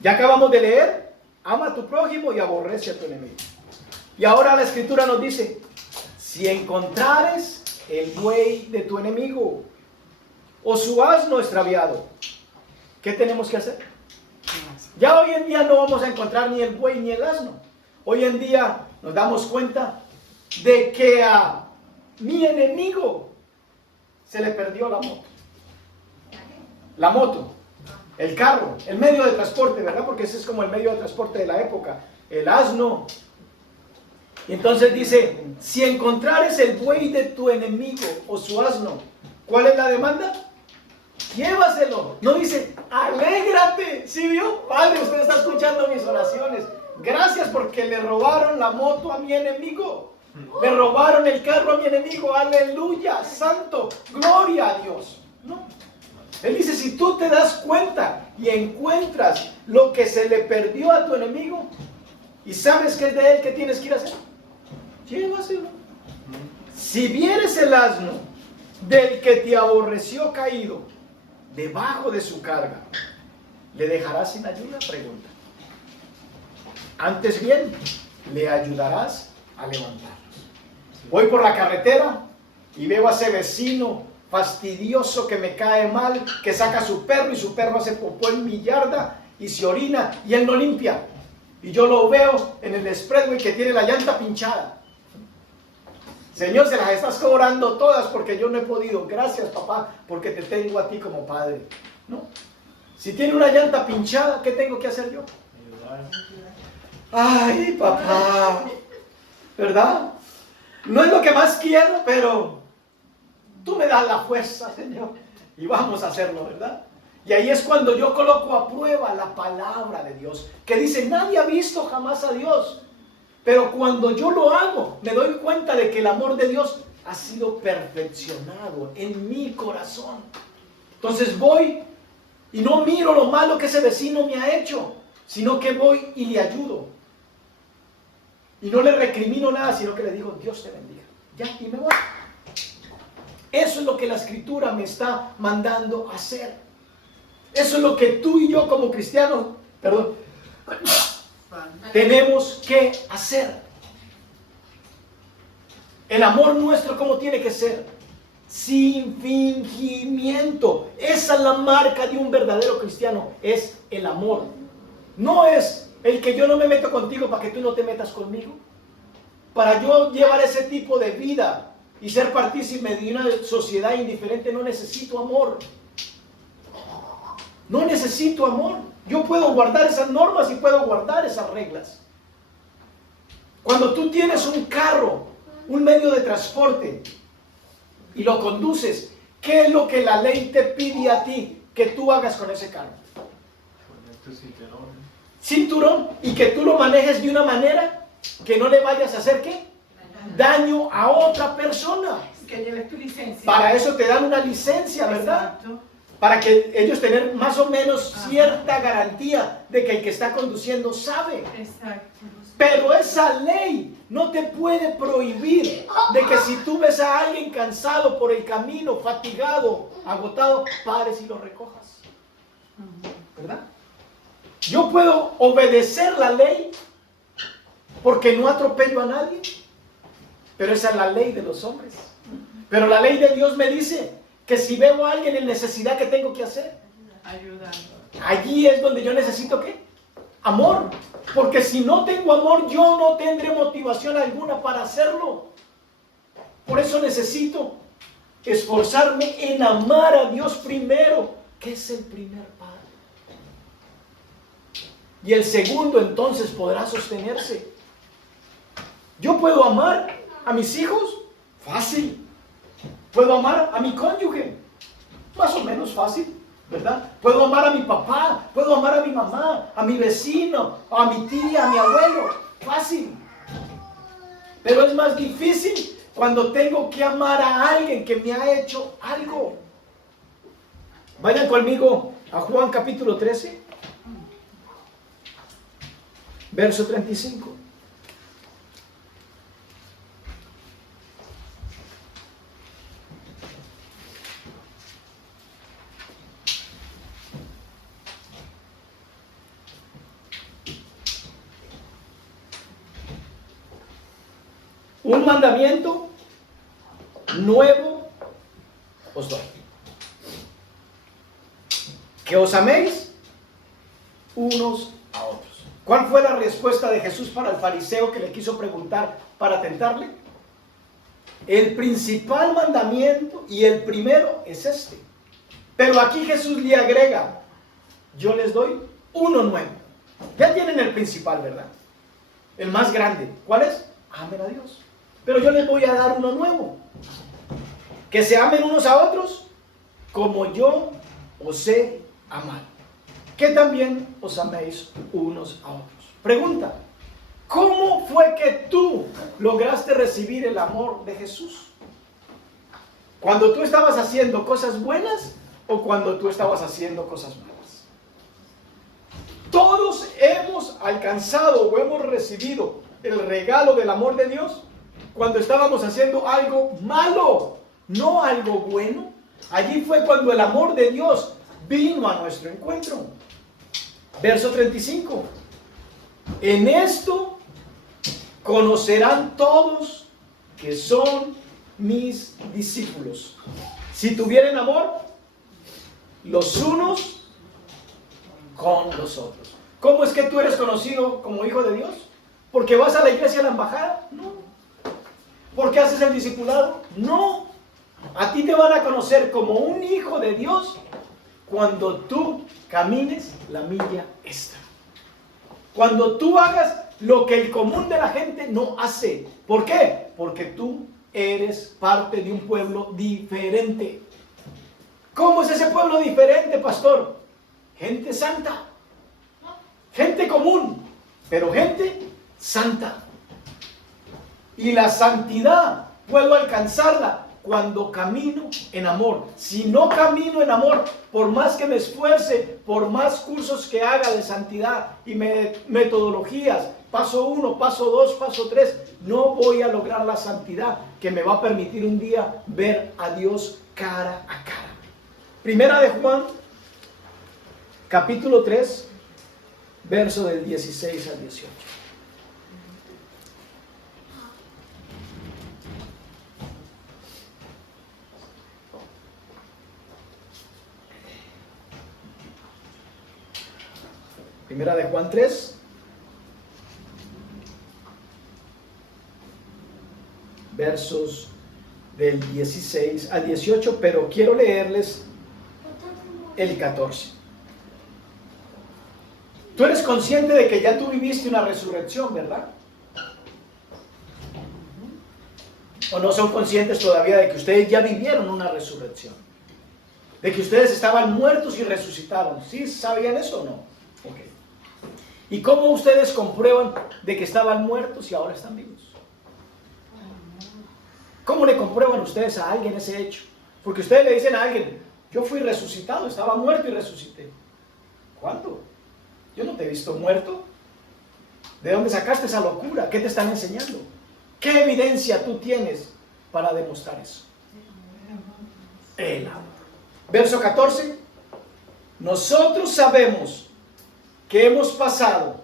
Ya acabamos de leer, ama a tu prójimo y aborrece a tu enemigo. Y ahora la escritura nos dice, si encontrares el buey de tu enemigo o su asno extraviado, ¿qué tenemos que hacer? Ya hoy en día no vamos a encontrar ni el buey ni el asno. Hoy en día nos damos cuenta de que a mi enemigo se le perdió la moto. La moto, el carro, el medio de transporte, ¿verdad? Porque ese es como el medio de transporte de la época. El asno. Y entonces dice, si encontrares el buey de tu enemigo o su asno, ¿cuál es la demanda? Llévaselo. No dice, alégrate. ¿Sí vio? Padre, usted está escuchando mis oraciones. Gracias porque le robaron la moto a mi enemigo. Le robaron el carro a mi enemigo. Aleluya, santo, gloria a Dios. No. Él dice, si tú te das cuenta y encuentras lo que se le perdió a tu enemigo y sabes que es de él, ¿qué tienes que ir a hacer? Llévaselo. Si vieres el asno del que te aborreció caído debajo de su carga, ¿le dejarás sin ayuda? Pregunta. Antes bien, le ayudarás a levantarlos. Voy por la carretera y veo a ese vecino fastidioso que me cae mal, que saca a su perro y su perro hace popó en mi yarda y se orina y él no limpia. Y yo lo veo en el expressway que tiene la llanta pinchada. Señor, se las estás cobrando todas porque yo no he podido. Gracias, papá, porque te tengo a ti como padre. ¿No? Si tiene una llanta pinchada, ¿qué tengo que hacer yo? Ay, papá. ¿Verdad? No es lo que más quiero, pero tú me das la fuerza, Señor. Y vamos a hacerlo, ¿verdad? Y ahí es cuando yo coloco a prueba la palabra de Dios, que dice, nadie ha visto jamás a Dios. Pero cuando yo lo hago, me doy cuenta de que el amor de Dios ha sido perfeccionado en mi corazón. Entonces voy y no miro lo malo que ese vecino me ha hecho, sino que voy y le ayudo. Y no le recrimino nada, sino que le digo, Dios te bendiga. Ya, y me voy. Eso es lo que la Escritura me está mandando a hacer. Eso es lo que tú y yo como cristianos, tenemos que hacer. El amor nuestro, ¿cómo tiene que ser? Sin fingimiento. Esa es la marca de un verdadero cristiano, es el amor. No es el que yo no me meto contigo para que tú no te metas conmigo. Para yo llevar ese tipo de vida y ser partícipe de una sociedad indiferente, no necesito amor. No necesito amor. Yo puedo guardar esas normas y puedo guardar esas reglas. Cuando tú tienes un carro, un medio de transporte, y lo conduces, ¿qué es lo que la ley te pide a ti que tú hagas con ese carro? Poner tu cinturón. Cinturón, y que tú lo manejes de una manera que no le vayas a hacer ¿qué? Daño a otra persona. Que lleves tu licencia. Para eso te dan una licencia, ¿verdad? Exacto. Para que ellos tener más o menos cierta garantía de que el que está conduciendo sabe. Exacto. Pero esa ley no te puede prohibir de que si tú ves a alguien cansado por el camino, fatigado, agotado, pares y lo recojas. ¿Verdad? Yo puedo obedecer la ley porque no atropello a nadie, pero esa es la ley de los hombres. Pero la ley de Dios me dice que si veo a alguien en necesidad, ¿qué tengo que hacer? Ayudando. Allí es donde yo necesito ¿qué? Amor. Porque si no tengo amor, yo no tendré motivación alguna para hacerlo. Por eso necesito esforzarme en amar a Dios primero, que es el primer padre. Y el segundo entonces podrá sostenerse. Yo puedo amar a mis hijos, fácil. Puedo amar a mi cónyuge, más o menos fácil, ¿verdad? Puedo amar a mi papá, puedo amar a mi mamá, a mi vecino, a mi tía, a mi abuelo, fácil. Pero es más difícil cuando tengo que amar a alguien que me ha hecho algo. Vayan conmigo a Juan capítulo 13, verso 35. Un mandamiento nuevo os doy: que os améis unos a otros. ¿Cuál fue la respuesta de Jesús para el fariseo que le quiso preguntar para tentarle? El principal mandamiento y el primero es este. Pero aquí Jesús le agrega: yo les doy uno nuevo. Ya tienen el principal, ¿verdad? El más grande. ¿Cuál es? Amen a Dios. Pero yo les voy a dar uno nuevo: que se amen unos a otros como yo os he amado, que también os améis unos a otros. Pregunta: ¿cómo fue que tú lograste recibir el amor de Jesús? ¿Cuando tú estabas haciendo cosas buenas o cuando tú estabas haciendo cosas malas? Todos hemos alcanzado o hemos recibido el regalo del amor de Dios cuando estábamos haciendo algo malo, no algo bueno. Allí fue cuando el amor de Dios vino a nuestro encuentro. Verso 35. En esto conocerán todos que son mis discípulos, si tuvieren amor los unos con los otros. ¿Cómo es que tú eres conocido como hijo de Dios? ¿Porque vas a la iglesia, a la embajada? No. ¿Porque haces el discipulado? No. A ti te van a conocer como un hijo de Dios cuando tú camines la milla extra. Cuando tú hagas lo que el común de la gente no hace. ¿Por qué? Porque tú eres parte de un pueblo diferente. ¿Cómo es ese pueblo diferente, pastor? Gente santa. Gente común, pero gente santa. Y la santidad puedo alcanzarla cuando camino en amor. Si no camino en amor, por más que me esfuerce, por más cursos que haga de santidad y metodologías, paso 1, paso 2, paso 3, no voy a lograr la santidad que me va a permitir un día ver a Dios cara a cara. Primera de Juan, capítulo 3, verso del 16 al 18. Primera de Juan 3, versos del 16 al 18, pero quiero leerles el 14. Tú eres consciente de que ya tú viviste una resurrección, ¿verdad? ¿O no son conscientes todavía de que ustedes ya vivieron una resurrección? De que ustedes estaban muertos y resucitaron. ¿Sí sabían eso o no? Ok. ¿Y cómo ustedes comprueban de que estaban muertos y ahora están vivos? ¿Cómo le comprueban ustedes a alguien ese hecho? Porque ustedes le dicen a alguien: yo fui resucitado, estaba muerto y resucité. ¿Cuándo? Yo no te he visto muerto. ¿De dónde sacaste esa locura? ¿Qué te están enseñando? ¿Qué evidencia tú tienes para demostrar eso? El amor. Verso 14. Nosotros sabemos que hemos pasado,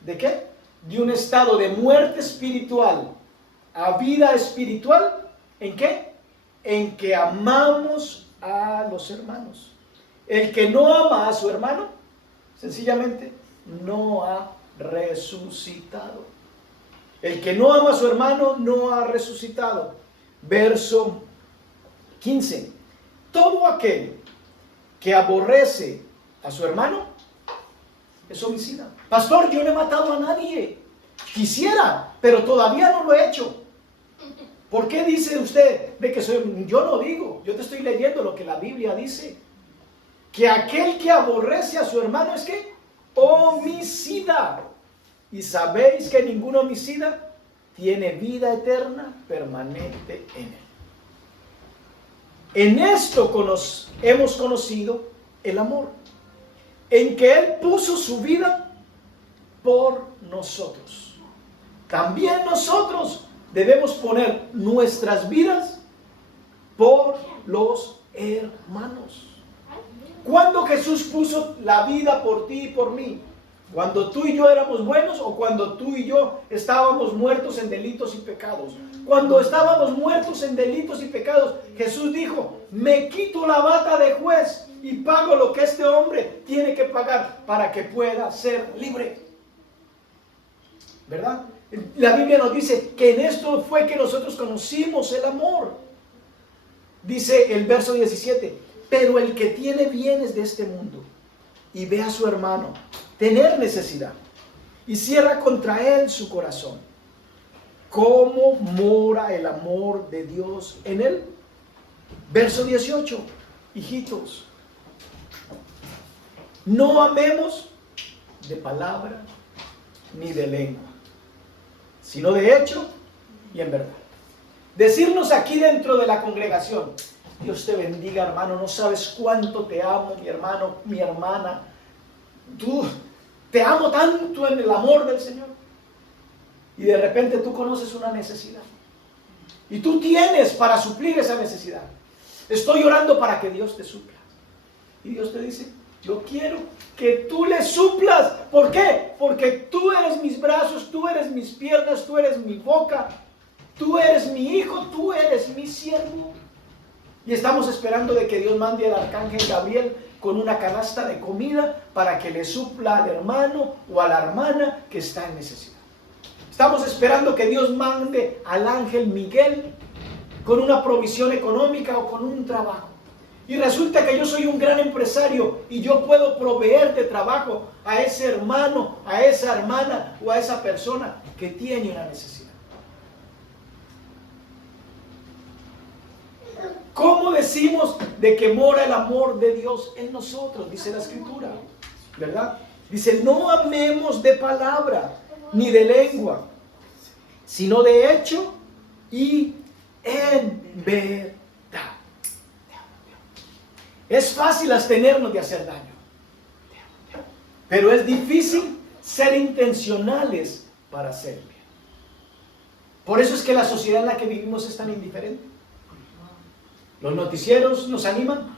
¿de qué? De un estado de muerte espiritual a vida espiritual. ¿En qué? En que amamos a los hermanos. El que no ama a su hermano, sencillamente no ha resucitado. El que no ama a su hermano no ha resucitado. Verso 15. Todo aquel que aborrece a su hermano es homicida. Pastor, yo no he matado a nadie. Quisiera, pero todavía no lo he hecho. ¿Por qué dice usted de que soy? Yo no digo, yo te estoy leyendo lo que la Biblia dice. Que aquel que aborrece a su hermano es ¿qué? Homicida. Y sabéis que ningún homicida tiene vida eterna permanente en él. En esto hemos conocido el amor, en que Él puso su vida por nosotros. También nosotros debemos poner nuestras vidas por los hermanos. Cuando Jesús puso la vida por ti y por mí, ¿Cuando tú y yo éramos buenos o cuando tú y yo estábamos muertos en delitos y pecados? Cuando estábamos muertos en delitos y pecados, Jesús dijo, me quito la bata de juez y pago lo que este hombre tiene que pagar para que pueda ser libre. ¿Verdad? La Biblia nos dice que en esto fue que nosotros conocimos el amor. Dice el verso 17, pero el que tiene bienes de este mundo y ve a su hermano tener necesidad y cierra contra él su corazón, ¿cómo mora el amor de Dios en él? Verso 18, hijitos, no amemos de palabra ni de lengua, sino de hecho y en verdad. Decirnos aquí dentro de la congregación, Dios te bendiga, hermano, no sabes cuánto te amo, mi hermano, mi hermana, tú te amo tanto en el amor del Señor. Y de repente tú conoces una necesidad y tú tienes para suplir esa necesidad. Estoy orando para que Dios te supla. Y Dios te dice, yo quiero que tú le suplas. ¿Por qué? Porque tú eres mis brazos, tú eres mis piernas, tú eres mi boca, tú eres mi hijo, tú eres mi siervo. Y estamos esperando de que Dios mande al arcángel Gabriel con una canasta de comida para que le supla al hermano o a la hermana que está en necesidad. Estamos esperando que Dios mande al ángel Miguel con una provisión económica o con un trabajo. Y resulta que yo soy un gran empresario y yo puedo proveerte trabajo a ese hermano, a esa hermana o a esa persona que tiene una necesidad. ¿Cómo decimos de que mora el amor de Dios en nosotros? Dice la Escritura, ¿verdad? Dice, no amemos de palabra ni de lengua, sino de hecho y en verdad. Es fácil abstenernos de hacer daño, pero es difícil ser intencionales para hacer bien. Por eso es que la sociedad en la que vivimos es tan indiferente. Los noticieros nos animan,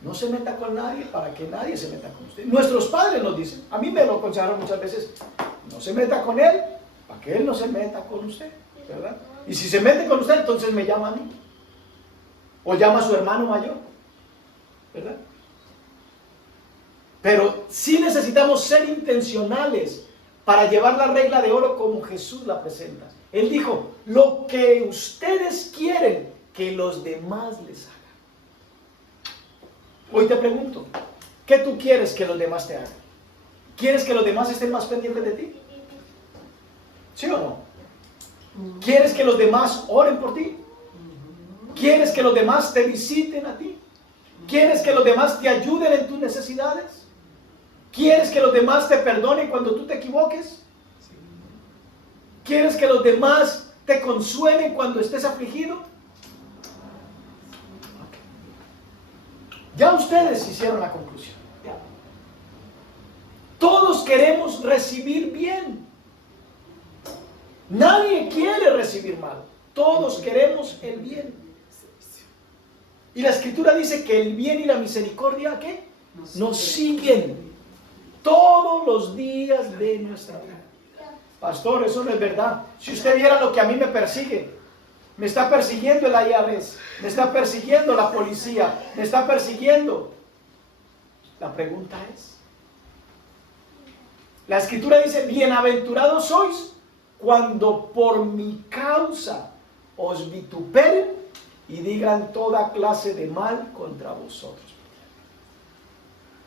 no se meta con nadie para que nadie se meta con usted. Nuestros padres nos dicen, a mí me lo aconsejaron muchas veces, no se meta con él para que él no se meta con usted, ¿verdad? Y si se mete con usted, entonces me llama a mí, o llama a su hermano mayor, ¿verdad? Pero sí necesitamos ser intencionales para llevar la regla de oro como Jesús la presenta. Él dijo, lo que ustedes quieren que los demás les hagan. Hoy te pregunto, ¿qué tú quieres que los demás te hagan? ¿Quieres que los demás estén más pendientes de ti? ¿Sí o no? ¿Quieres que los demás oren por ti? ¿Quieres que los demás te visiten a ti? ¿Quieres que los demás te ayuden en tus necesidades? ¿Quieres que los demás te perdonen cuando tú te equivoques? ¿Quieres que los demás te consuelen cuando estés afligido? Ya ustedes hicieron la conclusión. Todos queremos recibir bien. Nadie quiere recibir mal. Todos queremos el bien. Y la Escritura dice que el bien y la misericordia, ¿qué? Nos siguen todos los días de nuestra vida. Pastor, eso no es verdad. Si usted viera lo que a mí me persigue. Me está persiguiendo el IRS, me está persiguiendo la policía, me está persiguiendo. La pregunta es, la Escritura dice, bienaventurados sois cuando por mi causa os vituperen y digan toda clase de mal contra vosotros.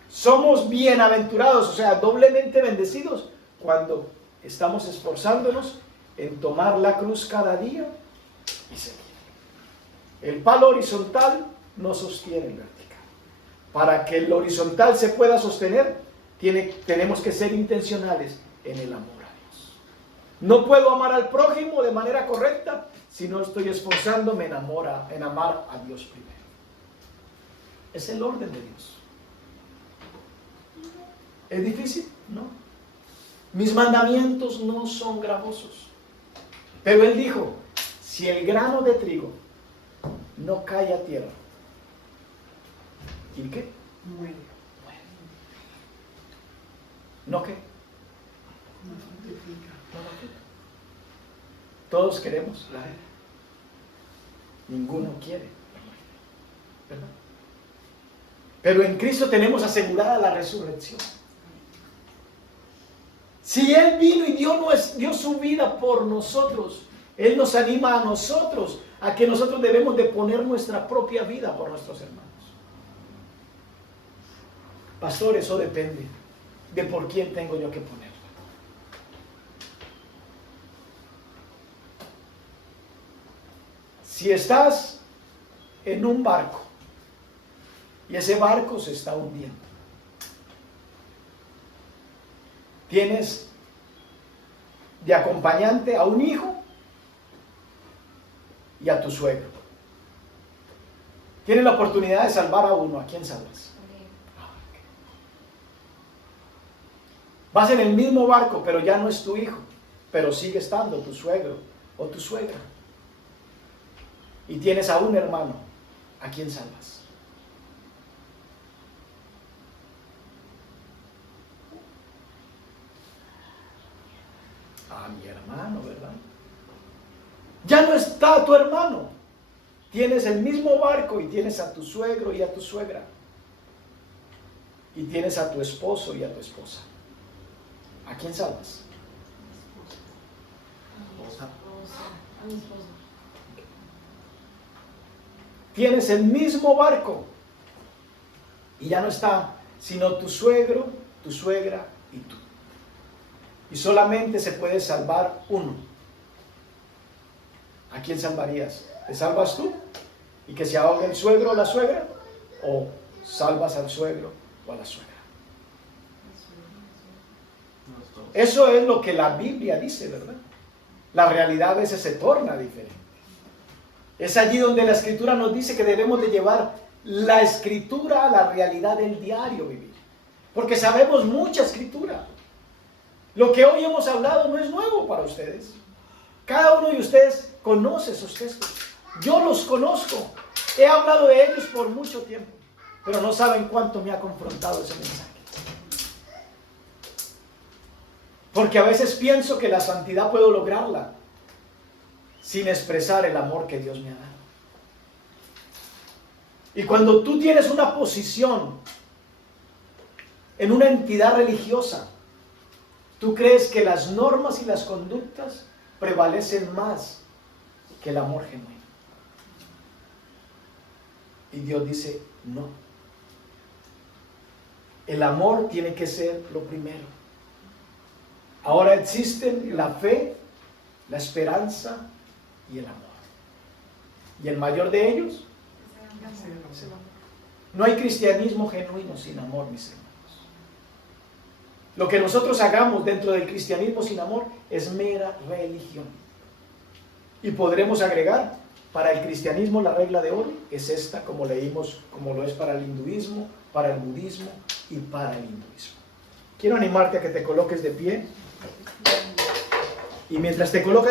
Somos bienaventurados, o sea, doblemente bendecidos cuando estamos esforzándonos en tomar la cruz cada día y seguir. El palo horizontal no sostiene el vertical. Para que el horizontal se pueda sostener, tenemos que ser intencionales en el amor a Dios. No puedo amar al prójimo de manera correcta si no estoy esforzándome en amar a Dios primero. Es el orden de Dios. ¿Es difícil? No. Mis mandamientos no son gravosos. Pero Él dijo, si el grano de trigo no cae a tierra, ¿y qué? Muere. ¿No qué? Todos queremos la vida. Ninguno quiere, ¿verdad? Pero en Cristo tenemos asegurada la resurrección. Si Él vino y dio su vida por nosotros, Él nos anima a nosotros a que nosotros debemos de poner nuestra propia vida por nuestros hermanos. Pastor, eso depende de por quién tengo yo que ponerla. Si estás en un barco y ese barco se está hundiendo, tienes de acompañante a un hijo y a tu suegro. Tienes la oportunidad de salvar a uno. ¿A quién salvas? Vas en el mismo barco, pero ya no es tu hijo, pero sigue estando tu suegro o tu suegra. Y tienes a un hermano. ¿A quién salvas? A mi hermano, ¿verdad? Ya no está tu hermano. Tienes el mismo barco y tienes a tu suegro y a tu suegra. Y tienes a tu esposo y a tu esposa. ¿A quién salvas? A mi esposo. Tienes el mismo barco y ya no está sino tu suegro, tu suegra y tú. Y solamente se puede salvar uno. ¿A quién salvarías? ¿Te salvas tú y que se ahogue el suegro o la suegra? ¿O salvas al suegro o a la suegra? Eso es lo que la Biblia dice, ¿verdad? La realidad a veces se torna diferente. Es allí donde la Escritura nos dice que debemos de llevar la Escritura a la realidad del diario vivir. Porque sabemos mucha Escritura. Lo que hoy hemos hablado no es nuevo para ustedes. Cada uno de ustedes conoce esos textos. Yo los conozco. He hablado de ellos por mucho tiempo. Pero no saben cuánto me ha confrontado ese mensaje. Porque a veces pienso que la santidad puedo lograrla sin expresar el amor que Dios me ha dado. Y cuando tú tienes una posición en una entidad religiosa, tú crees que las normas y las conductas prevalecen más que el amor genuino. Y Dios dice, no. El amor tiene que ser lo primero. Ahora existen la fe, la esperanza y el amor. ¿Y el mayor de ellos? No hay cristianismo genuino sin amor, mis hermanos. Lo que nosotros hagamos dentro del cristianismo sin amor es mera religión. Y podremos agregar, para el cristianismo la regla de oro es esta, como leímos, como lo es para el hinduismo, para el budismo y para el hinduismo. Quiero animarte a que te coloques de pie. Y mientras te colocas de